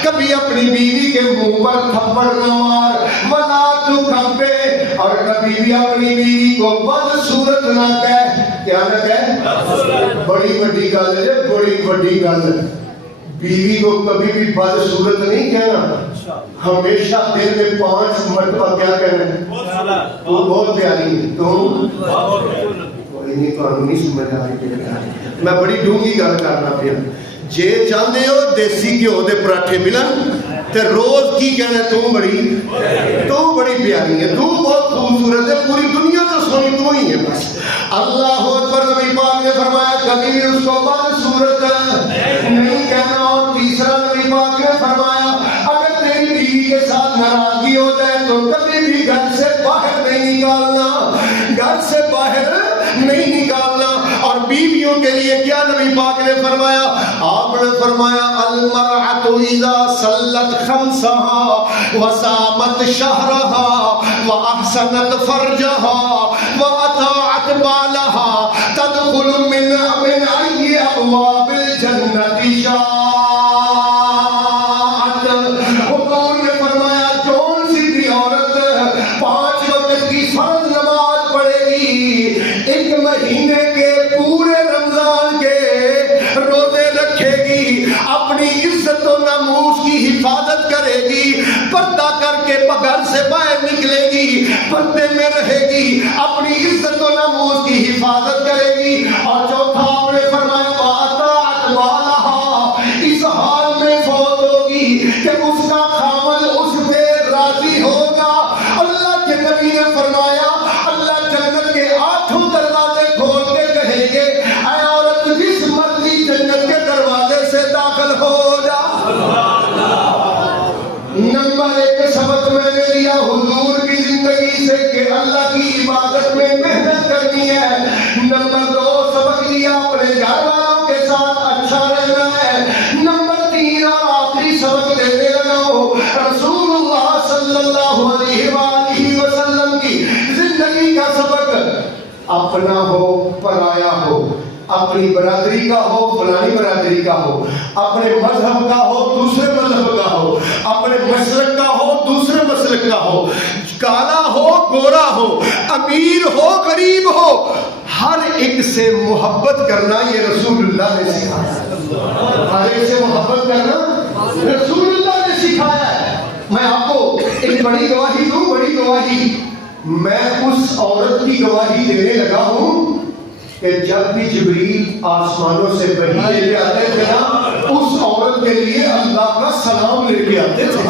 کبھی اپنی بیوی کے منہ پر تھپڑ نہ مار. وَلَا تُكَبِّرْ, اور کبھی بھی اپنی بیوی کو بدصورت نہ کہہ. کیا نہ کہہ؟ بڑی بڑی گل ہے, بڑی بڑی گل ہے. بیوی کو کبھی بھی بدصورت نہیں کہنا, ہمیشہ دن میں 5 مرتبہ کیا کہنا ہے؟ تو بہت پیاری ہے, تو کوئی نہیں, تو نہیں سمجھ آ رہی. میں بڑی ڈونگی گل کرنا پیا. جے چاہتے ہو دیسی گھیو دے پراٹھے ملن تے روز کی کہنا ہے تو بڑی پیاری ہے, تو بہت خوبصورت ہے, پوری دنیا تو سونی تو ہی ہے بس. اللہ اکبر. نبی پاک نے فرمایا کبھی بھی اس کو بدصورت نہیں کہنا. اور تیسرا نبی پاک نے فرمایا اگر تیری بیوی کے ساتھ ناراضگی ہو جائے تو کبھی بھی گھر سے باہر نہیں نکالنا, گھر سے باہر نہیں نکالنا. اور بیویوں کے لیے کیا نبی پاک نے فرمایا؟ آپ نے فرمایا المرأۃ اذا صلت خمسها وصامت شهرها واحسنت فرجها واطاعت بالها تدخل من اي ابواب الجنة شاءت. حضور نے فرمایا جون سی بھی عورت 5 وقت کی فرض نماز پڑھے گی, 1 مہینے کے پورے رمضان کے روزے رکھے گی, اپنی عزت و ناموس کی حفاظت کرے گی, پردہ کر کے گھر سے باہر نکلے گی, پردے میں رہے گی, اپنی عزت و ناموس کی حفاظت کرے گی. اور چوتھا آپ نے فرمایا واطاعت بالها, اس حال میں فوت ہوگی کہ اس کا خاوند اس پہ راضی ہوگا. اللہ کے نبی نے فرمایا اللہ جنت کے 8 دروازے کھول کے کہیں گے اے عورت جس مرضی جنت کے دروازے سے داخل ہو جا. نمبر 1 سبق میں نے لیا حضور کی زندگی سے کہ اللہ کی عبادت میں محنت کرنی ہے. نمبر 2 سبق لیا اپنے گھر والوں کے ساتھ اچھا رہنا ہے. نمبر 3 اور آخری سبق دینے لگا ہوں, رسول اللہ صلی اللہ علیہ وآلہ وسلم کی زندگی کا سبق, اپنا ہو پرایا ہو, اپنی برادری کا ہو فلانی برادری کا ہو, اپنے مذہب کا ہو دوسرے مذہب کا ہو, اپنے مسلک کا ہو دوسرے مسلک کا ہو, کالا ہو گورا ہو, امیر ہو غریب ہو, ہر ایک سے محبت کرنا یہ رسول اللہ نے سکھایا. ہر ایک سے محبت کرنا رسول اللہ نے سکھایا ہے. میں آپ کو ایک بڑی گواہی دوں, بڑی گواہی. میں اس عورت کی گواہی دینے لگا ہوں کہ جب بھی جبریل آسمانوں سے وحی لے کے آتے تھے نا, اس عورت کے لیے اللہ کا سلام لے کے آتے تھے.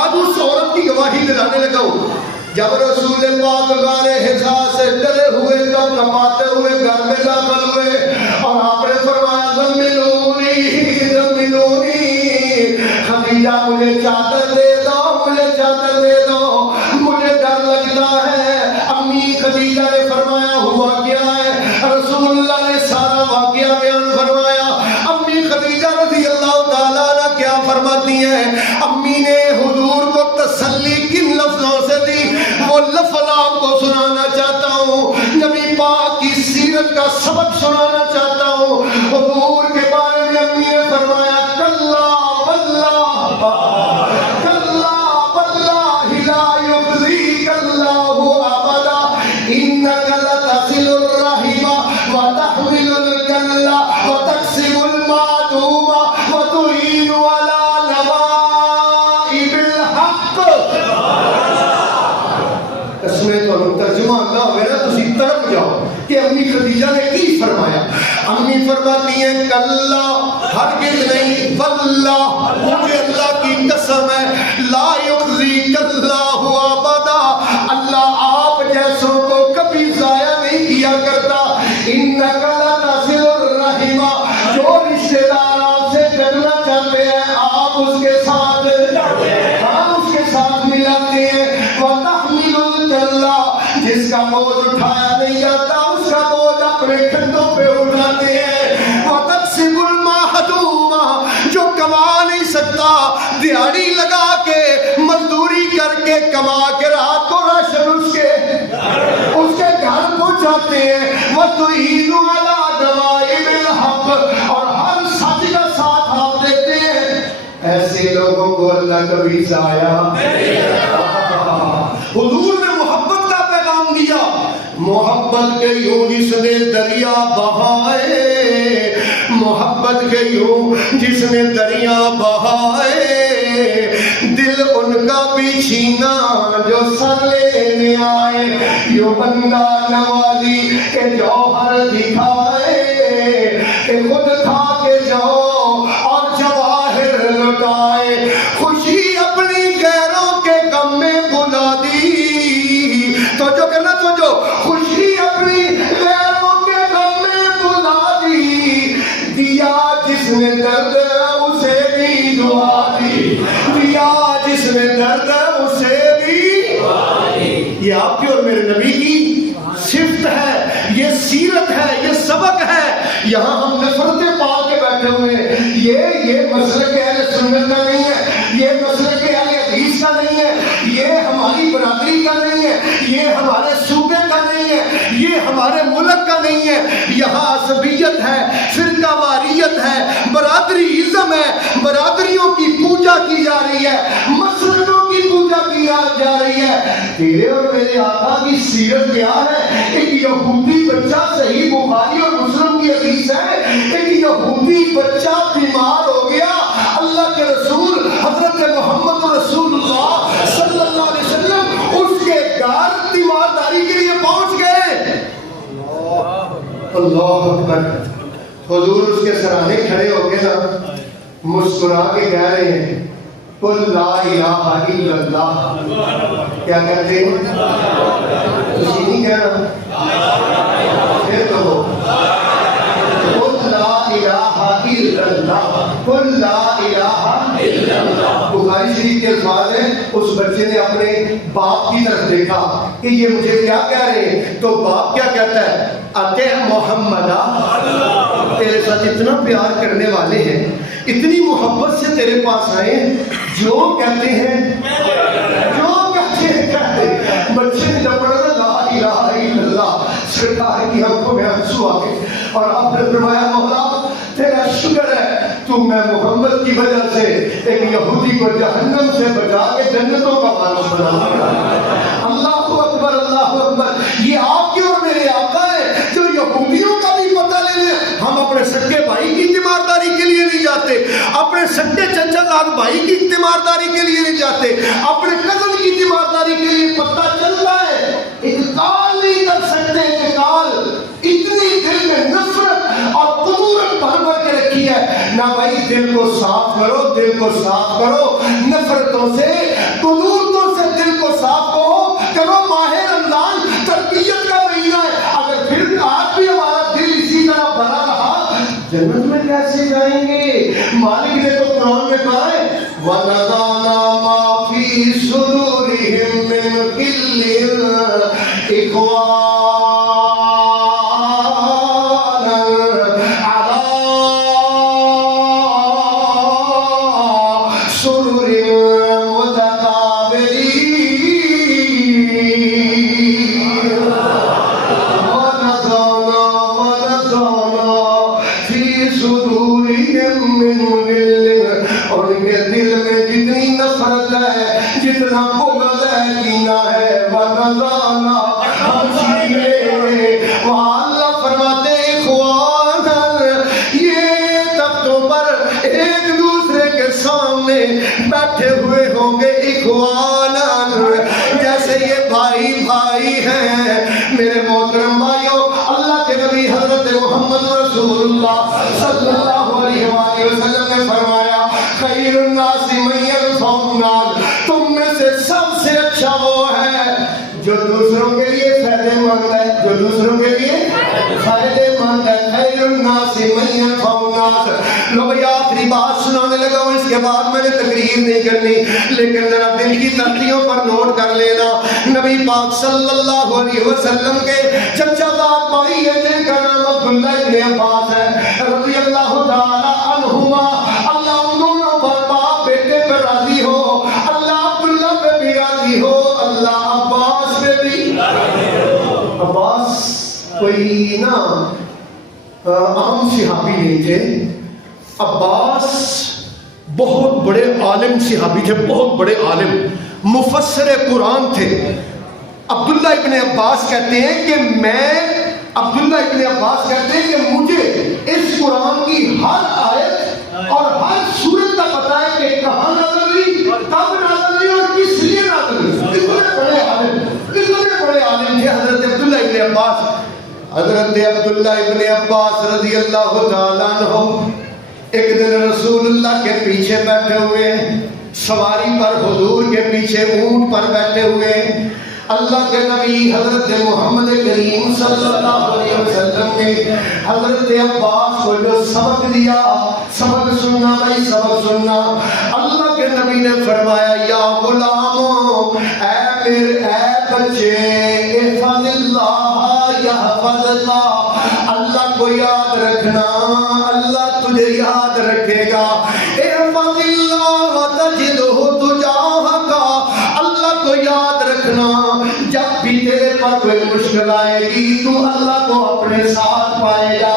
آج اس عورت کی گواہی دلانے لگا ہوں. جب رسول پاک غار حرا سے ڈرے ہوئے جب کپاتے ہوئے گھر میں داخل ہوئے اور آپ نے فرمایا زملونی زملونی, خدیجہ مجھے چادر دے دو, مجھے چادر دے دو, مجھے ڈر لگتا ہے. امی خدیجہ نے فرمایا ہوا کیا ہے؟ رسول اللہ نے سارا واقعہ بیان فرمایا. امی خدیجہ رضی اللہ تعالیٰ عنہ کیا فرماتی ہیں؟ امی نے حضور کو تسلی کن لفظوں سے دی؟ وہ لفظ آپ کو سنانا چاہتا ہوں، نبی پاک کی سیرت کا سبق سنانا چاہتا ہوں۔ حضور کے بارے میں امی نے فرمایا کلا واللہ کلا واللہ لا یخزیک اللہ ابدا انک لتصل الرحم وتحمل الکل وتکسب المعدوم وتعین علی نوائب الحق۔ قسمیں تو ترجمہ اللہ ہوئے نا تسی تڑپ جاؤ کہ امی خدیجہ نے کی فرمایا۔ امی فرماتی ہیں کلا ہرگز نہیں، واللہ مجھے اللہ کی قسم ہے، لا یخزیک اللہ ابدا، اللہ آپ جیسوں کو کبھی ضائع نہیں کیا کرتا۔ انک لتصل الرحم، جو رشتہ دار آپ سے کرنا چاہتے ہیں آپ اس کے ساتھ اس کے ساتھ ملاتے ہیں۔ وتحمل الکل، جس کا بوجھ اٹھایا نہیں جاتا اس کا بوجھ اپنے کندھوں پہ اٹھاتے ہیں۔ وتکسب المعدوم، جو کما نہیں سکتا دیہڑی لگا کے مزدوری کر کے کما کے رات کو راشن اس کے گھر پہنچاتے ہیں۔ وتعین علی نوائب الحق، اور ہر سچ کا ساتھ آپ دیتے ہیں۔ ایسے لوگوں کو اللہ کبھی ضائع حضور نے محبت کا پیغام دیا، محبت کے یوں جس نے دریا بہائے، محبت کے یوں جس نے دریا بہائے، دل ان کا بھی چھینا جو سر لینے آئے، یوں بندہ نوازی کے جوہر دکھائے کہ خود کھا کے جاؤ اور جواہر لٹائے، خوشی اپنی غیروں کے غم میں بلا دی، تو جو کہنا تو جو خوشی اپنی غیروں کے غم میں بلا دی، دیا جس نے درد اسے بھی دعا دی، دیا جس نے درد اسے بھی دعا دی۔ یہ آپ کی اور میرے نبی کی صفت ہے، یہ سیرت ہے، یہ سبق ہے۔ یہاں ہم نفرتیں پال کے بیٹھے ہوئے ہیں، یہ مسلک اہل سنت کا نہیں ہے، یہ مسلک اہل حدیث کا نہیں ہے، یہ ہماری برادری کا نہیں ہے، یہ ہمارے صوبے کا نہیں ہے، یہ ہمارے ملک کا نہیں ہے۔ یہاں عصبیت ہے، فرقہ واریت ہے، برادری ازم ہے، برادریوں کی پوجا کی جا رہی ہے، مسلکوں کی پوجا کی جا رہی ہے۔ تیرے اور میرے آقا کی سیرت کیا ہے؟ ایک یہودی بچہ، صحیح بخاری اور مسلم کی حدیث ہے، ایک یہودی بچہ بیمار ہو گیا، اللہ کے رسول حضرت محمد رسول اللہ صلی اللہ علیہ وسلم اس کے گھر تیمارداری کے لیے پہنچ گئے۔ اللہ اکبر۔ حضور اس کے سرانے کھڑے ہو کے نا مسکرا کے کہہ رہے ہیں قل لا الہ الا اللہ، کیا کہتے ہیں؟ کسی نہیں کہنا، پھر تو قل لا الہ الا اللہ، قل لا الہ الا اللہ۔ بخاری شریف کے الفاظ ہیں، اس بچے نے اپنے باپ کی طرف دیکھا کہ یہ مجھے کیا کہہ رہے ہیں، تو باپ کیا کہتا ہے؟ اطیع محمدہ، تیرے ساتھ اتنا پیار کرنے والے ہیں، اتنی محبت سے تیرے پاس آئے، جو کہتے ہیں کہتے ہیں۔ بچے نے جب پڑھا لا الہ الا اللہ، سرکار کی آنکھوں میں آنسو آ گئے، اور آپ نے فرمایا مولا تیرا شکر ہے تو میں محمد کی وجہ سے ایک یہودی کو جہنم سے بچا کے جنتوں کا وارث بنا دیا۔ اللہ اکبر، اللہ اکبر۔ یہ آپ کے اور میرے آقا ہے جو یہودیوں کا بھی پتہ لے لیں۔ ہم اپنے سکے بھائی کی تیمارداری کے لیے نہیں جاتے، اپنے سکے چچا لال بھائی کی تیمارداری کے لیے نہیں جاتے، اپنے کزن کی تیمارداری کے لیے پتہ چلتا ہے، انتقال نہیں کر سکتے۔ انتقال اتنی دل میں نفرت اور قدورت بھر بھر کے رکھی ہے نہ بھائی۔ دل کو صاف کرو، دل کو صاف کرو، نفرتوں سے قدورتوں سے دل کو صاف کرو۔ ماہ رمضان تربیت کا مہینہ ہے، اگر پھر آج بھی ہمارا دل اسی طرح بھرا رہا جنت میں کیسے جائیں گے؟ مالک نے تو قرآن میں کہا ہے وَنَزَعْنَا مَا فِي صُدُورِهِم مِّن غِلٍّ إِخْوَانًا عَلَىٰ سُرُرٍ مُتَقَابِلِينَ۔ سینہ ہے ونزعنا ہم سینے وہاں اللہ فرماتے اخوانا یہ تختوں پر ایک دوسرے کے سامنے بیٹھے ہوئے ہوں گے اخوانا جیسے یہ بھائی بھائی ہیں میرے محترم بھائیوں اللہ کے نبی حضرت محمد رسول اللہ صلی اللہ علیہ وآلہ وسلم نے فرمایا خیر الناس من ينفع الناس تم میں سے سب سے اچھا وہ ہے جو دوسروں کے لیے فائدہ مند ہے جو دوسروں کے لیے فائدہ مند ہے خیر الناس من ينفع الناس لو بھئی آخری بات سنانے لگا ہوں اس کے بعد میں نے تقریر نہیں کرنی لیکن ذرا دل کی تختیوں پر نوٹ کر لینا نبی پاک صلی اللہ علیہ وسلم کے چچا زاد بھائی ہے جن کا نام عبداللہ ابن عباس ہے رضی اللہ تعالی عنہما اللہ ان دونوں پر باپ بیٹے پر راضی ہو اللہ عبداللہ پہ بھی راضی ہو اللہ عباس پہ بھی عباس کوئی نا عام صحابی نہیں تھے عباس بہت بڑے عالم صحابی تھے بہت بڑے عالم مفسر قرآن تھے عبداللہ ابن عباس کہتے ہیں کہ مجھے اس قرآن کی ہر آیت اور ہر سورت کا پتہ ہے کہ کہاں نازل ہوئی کب نازل ہوئی اور کس لیے نازل ہوئی کتنے بڑے عالم تھے حضرت عبداللہ ابن عباس رضی اللہ تعالیٰ عنہ ایک دن رسول اللہ کے پیچھے بیٹھے ہوئے سواری پر حضور کے پیچھے اونٹ پر بیٹھے ہوئے اللہ کے نبی حضرت محمد کریم صلی اللہ علیہ وسلم نے حضرت عباس کو جو سبق دیا سبق سننا بھائی سبق سننا اللہ کے نبی نے فرمایا یا غلامو اے بچے احفظ اللہ یحفظک اللہ کو یاد رکھنا اللہ تجھے یاد رکھے گا احفظ اللہ تجدہ تجاہک اللہ کو یاد رکھنا جب بھی تیرے پر کوئی مشکل آئے گی تو اللہ کو اپنے ساتھ پائے گا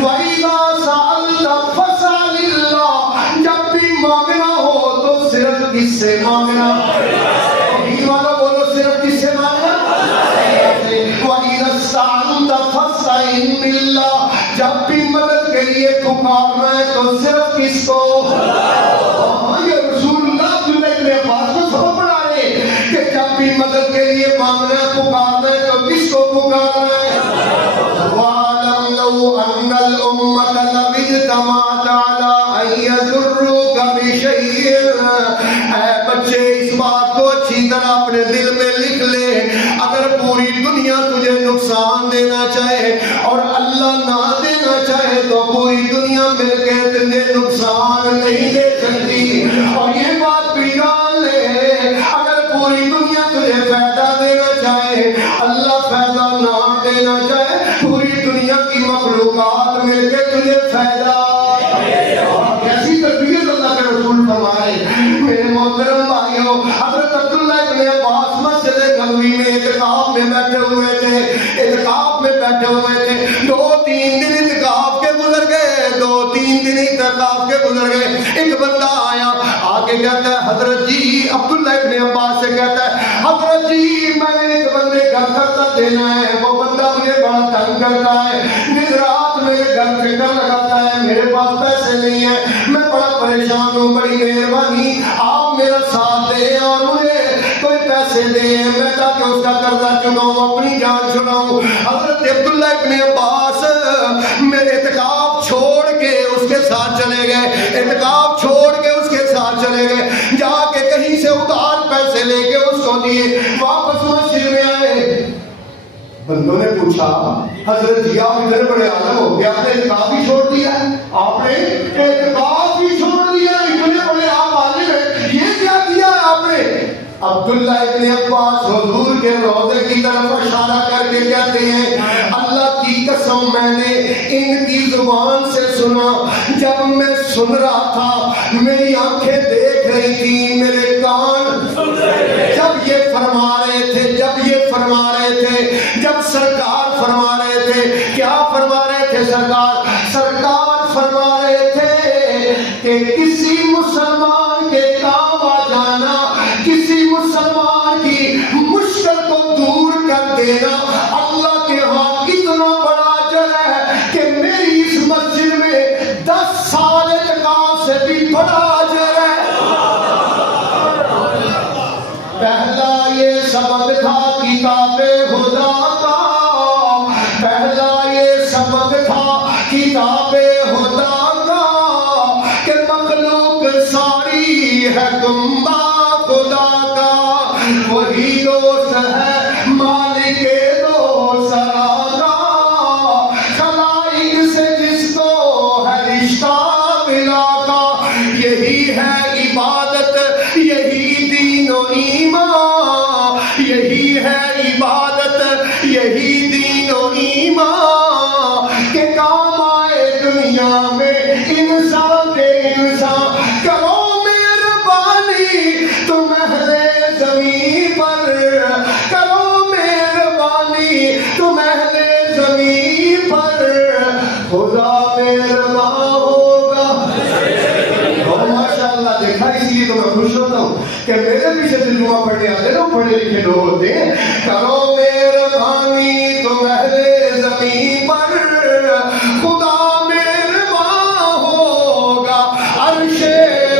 وَإِذَا سَأَلْتَ فَاسْأَلِ اللَّهَ جب بھی مانگنا ہو تو صرف کس سے مانگنا بولو صرف کس سے مانگنا وَإِذَا اسْتَعَنْتَ فَاسْتَعِنْ بِاللَّهِ جب بھی مدد کے لیے پکارنا ہے تو صرف کس کو یہ رسول اللہ عبداللہ ابن عباس کو سبق پڑھا رہے کہ جب بھی مدد کے لیے مانگنا ہے پکارنا ہے تو کس کو پکارنا ہے وَعَلَمْ لَوْ أَنَّ الْأُمَّةَ لَوِ اجْتَمَعَتْ عَلَىٰ أَن يَضُرُّوكَ بِشَيْءٍ اے بچے اس بات کو اچھی طرح اپنے دل میں لکھ لے اگر پوری دنیا تجھے نقصان دینا چاہے اور اللہ نہ دینا چاہے تو پوری دنیا مل کے تجھے نقصان نہیں دے سکتی اور یہ بات بھی جان لے اگر پوری دنیا تجھے فائدہ دینا چاہے اللہ فائدہ نہ دینا چاہے پوری دنیا کی مخلوقات مل کے تجھے فائدہ کیسی تربیت اللہ کے رسول فرمائے میرے محترم بھائیوں حضرت عبداللہ ابن عباس مسجد نبوی میں اعتکاف میں بیٹھے ہوئے تھے 2-3 دن اعتکاف کے گزر گئے ایک بندہ آیا آگے کہتا ہے حضرت جی عبداللہ ابن عباس سے کہتا ہے حضرت جی میں نے ایک بندے کا خرچہ دینا ہے وہ بندہ مجھے بڑا تنگ کرتا ہے دن رات میرے گھر چکر لگاتا ہے میرے پاس پیسے نہیں ہیں میں بڑا پریشان ہوں بڑی مہربانی آپ میرا ساتھ دیں اور مجھے کوئی پیسے دیں میں تاکہ اس کا قرضہ چکاؤں اپنی جان چھڑاؤں حضرت عبداللہ ابن عباس میں اعتکاف چھوڑ کے اس کے ساتھ چلے گئے جا کے کہیں سے ادھار پیسے لے کے اس کو دیے واپس مسجد میں آئے بندوں نے پوچھا حضرت جی آپ ادھر بڑے عالم ہو گیا آپ نے اعتکاف ہی چھوڑ دیا اتنے بڑے آپ عالم ہیں یہ کیا کیا ہے آپ نے عبداللہ ابن عباس حضور کے روضے کی طرف اشارہ کر کے کہتے ہیں اللہ کی قسم میں نے ان کی زبان سے سنا جب میں سن رہا تھا میری آنکھیں دیکھ رہی تھی میرے کان جب یہ فرما رہے تھے جب سرکار فرما رہے تھے کیا فرما رہے تھے سرکار فرما رہے تھے کہ کسی مسلمان کے کام آ جانا کسی مسلمان کی دینا اللہ کے ہاں اتنا بڑا اجر ہے کہ میری اس مسجد میں 10 سال اعتکاف سے بھی بڑا اجر ہے۔ پہلا یہ سبق تھا کتاب خدا کا، پہلا یہ سبق تھا کتاب خدا کا کہ مخلوق ساری ہے کنبہ خدا کا، وہی دوست ہے مالک دو سرا کا، خلائق سے جس کو ہے رشتہ ملا کا، یہی ہے عبادت یہی دین و ایمان، یہی ہے عبادت یہی دین و ایمان کہ کام آئے دنیا میں انسان کے انسان۔ کرو مہربانی تم اہل زمین پر، کرو مہربانی تم اہل زمین پر، خدا مہربان ہوگا۔ اور ماشاءاللہ دیکھا، اس لیے تو میں خوش ہوتا ہوں کہ میرے پیچھے ترجمہ پڑھنے آتے ہیں، پڑھے لکھے لوگ ہوتے ہیں۔ کرو مہربانی تم اہل زمین پر، خدا مہربان ہوگا عرش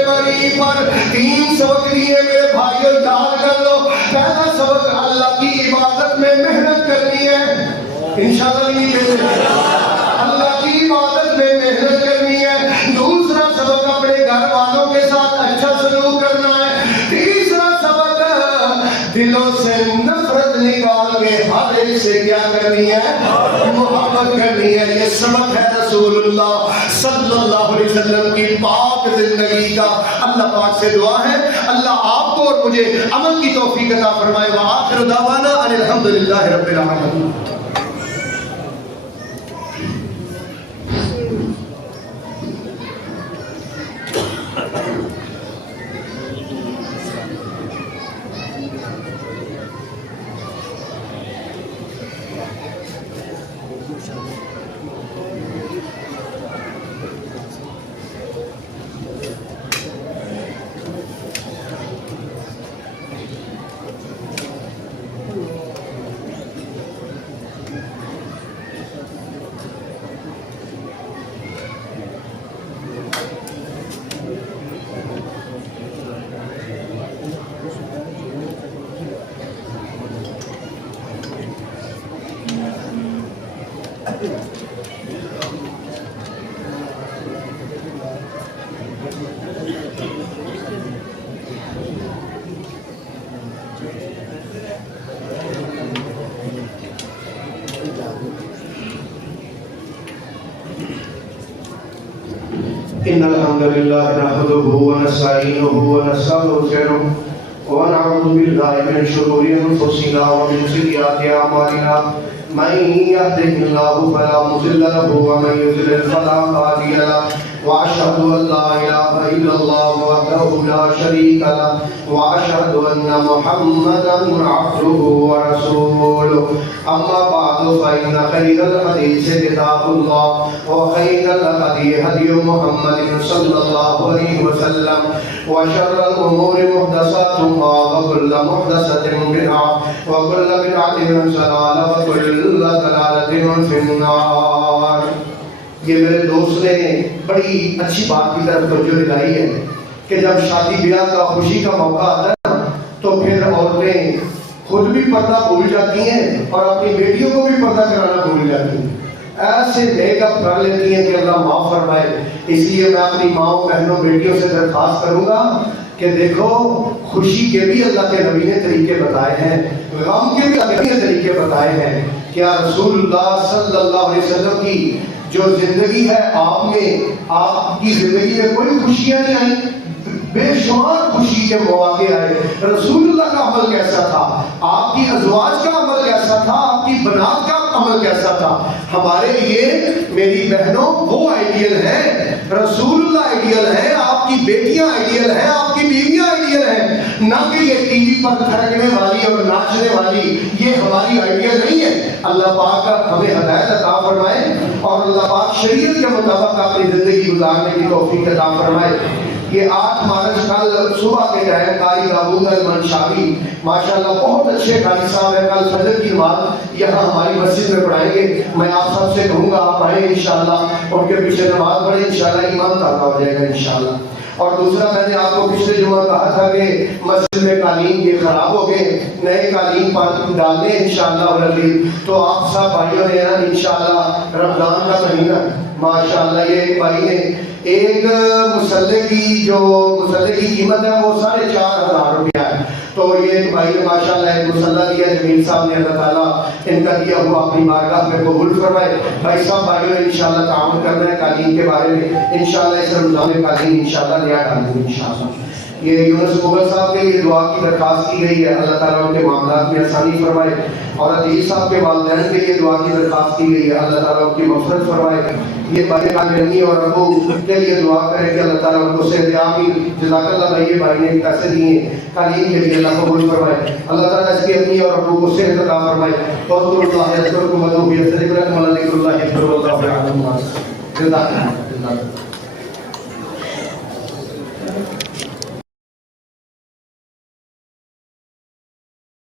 بری پر۔ 3 سبق لیے میرے بھائیوں، یاد کر لو۔ پہلا سبق اللہ کی عبادت میں محنت کرنی ہے، انشاءاللہ نہیں کہتے، اللہ کی عبادت میں محنت کرنی ہے۔ دوسرا سبق اپنے گھر والوں کے ساتھ اچھا سلوک کرنا ہے۔ تیسرا سبق دلوں سے نفرت نکال کے ہر ایک سے کیا کرنی ہے؟ محبت کرنی ہے۔ یہ سبق ہے رسول اللہ صلی اللہ علیہ وسلم کی پاک زندگی کا۔ اللہ پاک سے دعا ہے اللہ آپ کو اور مجھے عمل کی توفیق عطا فرمائے۔ وآخر دعوانا ان الحمدللہ رب العالمین۔ إن الحمد لله نحمده ونستعينه ونستغفره ونعوذ بالله من شرور أنفسنا ومن سيئات أعمالنا من يهده الله فلا مضل له ومن يضلل فلا هادي له وأشهد أن لا إله إلا الله وحده لا شريك له وأشهد أن محمدا عبده ورسوله أما بعد فإن خير الحديث كتاب الله وخير الهدي هدي محمد صلى الله عليه وسلم وشر الأمور محدثاتها وكل محدثة بدعة وكل بدعة ضلالة وكل ضلالة في النار۔ یہ میرے دوست نے بڑی اچھی بات کی طرف توجہ دلائی ہے کہ جب شادی بیاہ کا خوشی کا موقع آتا ہے نا تو پھر عورتیں خود بھی پردہ بھول جاتی ہیں اور اپنی بیٹیوں کو بھی پردہ کرانا بھول جاتی ہیں، ایسے میک اپ کر لیتی ہیں کہ اللہ معاف فرمائے۔ اس لیے میں اپنی ماؤں بہنوں بیٹیوں سے درخواست کروں گا کہ دیکھو خوشی کے بھی اللہ کے نبی نے طریقے بتائے ہیں، غم کے بھی اللہ کے طریقے بتائے ہیں۔ کیا رسول اللہ صلی اللہ علیہ وسلم کی جو زندگی ہے آپ میں، آپ کی زندگی میں کوئی خوشیاں نہیں آئیں؟ بے شمار خوشی کے مواقع آئے۔ رسول اللہ کا عمل کیسا تھا، آپ کی ازواج کا عمل کیسا تھا، آپ کی بنات کا عمل کیسا تھا؟ ہمارے لیے میری بہنوں وہ آئیڈیل ہیں، رسول اللہ آئیڈیل ہیں، آپ کی بیٹیاں آئیڈیل ہیں، آپ کی بیویاں آئیڈیل ہیں، نہ کہ یہ ٹی وی پر تھڑکنے والی اور ناچنے والی، یہ ہماری آئیڈیل نہیں ہے۔ اللہ پاک ہمیں ہدایت عطا فرمائے اور اللہ پاک شریعت کے مطابق اپنی زندگی گزارنے کی توفیق عطا فرمائے۔ یہ 8 مارچ کل صبح کے ٹائم قاری داؤد المنشاوی ماشاءاللہ بہت اچھے قاری صاحب ہیں، کل فجر کی نماز یہاں ہماری مسجد میں پڑھائیں گے. میں آپ سب سے کہوں گا آپ آئیں انشاءاللہ، ان کے پیچھے نماز پڑھیں، انشاءاللہ ایمان تازہ ہو جائے گا انشاءاللہ. اور دوسرا میں نے آپ کو پچھلے جمعہ کہا تھا کہ مسجد میں قالین یہ خراب ہو گئے، نئے قالین ڈالنے انشاءاللہ العزیز. تو آپ سب بھائیوں نے نا انشاءاللہ رمضان کا مہینہ ماشاءاللہ یہ بھائی نے ایک مسلح کی قیمت ہے وہ 4,500 روپیہ ہے. تو یہ بھائی نے ماشاءاللہ ایک مسلح دیا، جمیل صاحب نے، اللہ تعالیٰ ان کا دیا ہوا اپنی بارگاہ میں قبول فرمائے. بھائی صاحب بھائیوں نے انشاءاللہ تعاون کرنا ہے قالین کے بارے میں، انشاءاللہ اس رمضان میں قالین انشاءاللہ نیا ڈالیں گے انشاءاللہ. یہ یونس مغل صاحب کے لیے دعا کی درخواست کی گئی ہے، اللہ تعالیٰ ان کے معاملات میں آسانی فرمائے. اور عزیز صاحب کے والدین کے لیے دعا کی درخواست کی گئی ہے، اللہ تعالیٰ ان کی مغفرت فرمائے. یہ بھائی امی اور ابو کے لیے دعا کریں کہ اللہ تعالیٰ ان کو صحت عامر. جزاک اللہ بھائی، یہ بھائی نے پیسے دیے قالین کے لیے، اللہ قبول فرمائے. اللہ تعالیٰ اس کی امی اور ابو کو صحت عطا فرمائے. بہت اللہ یذکرکم ویذکرکم ولذکر اللہ اکبر واللہ یعلم ما تصنعون. جزاک اللہ.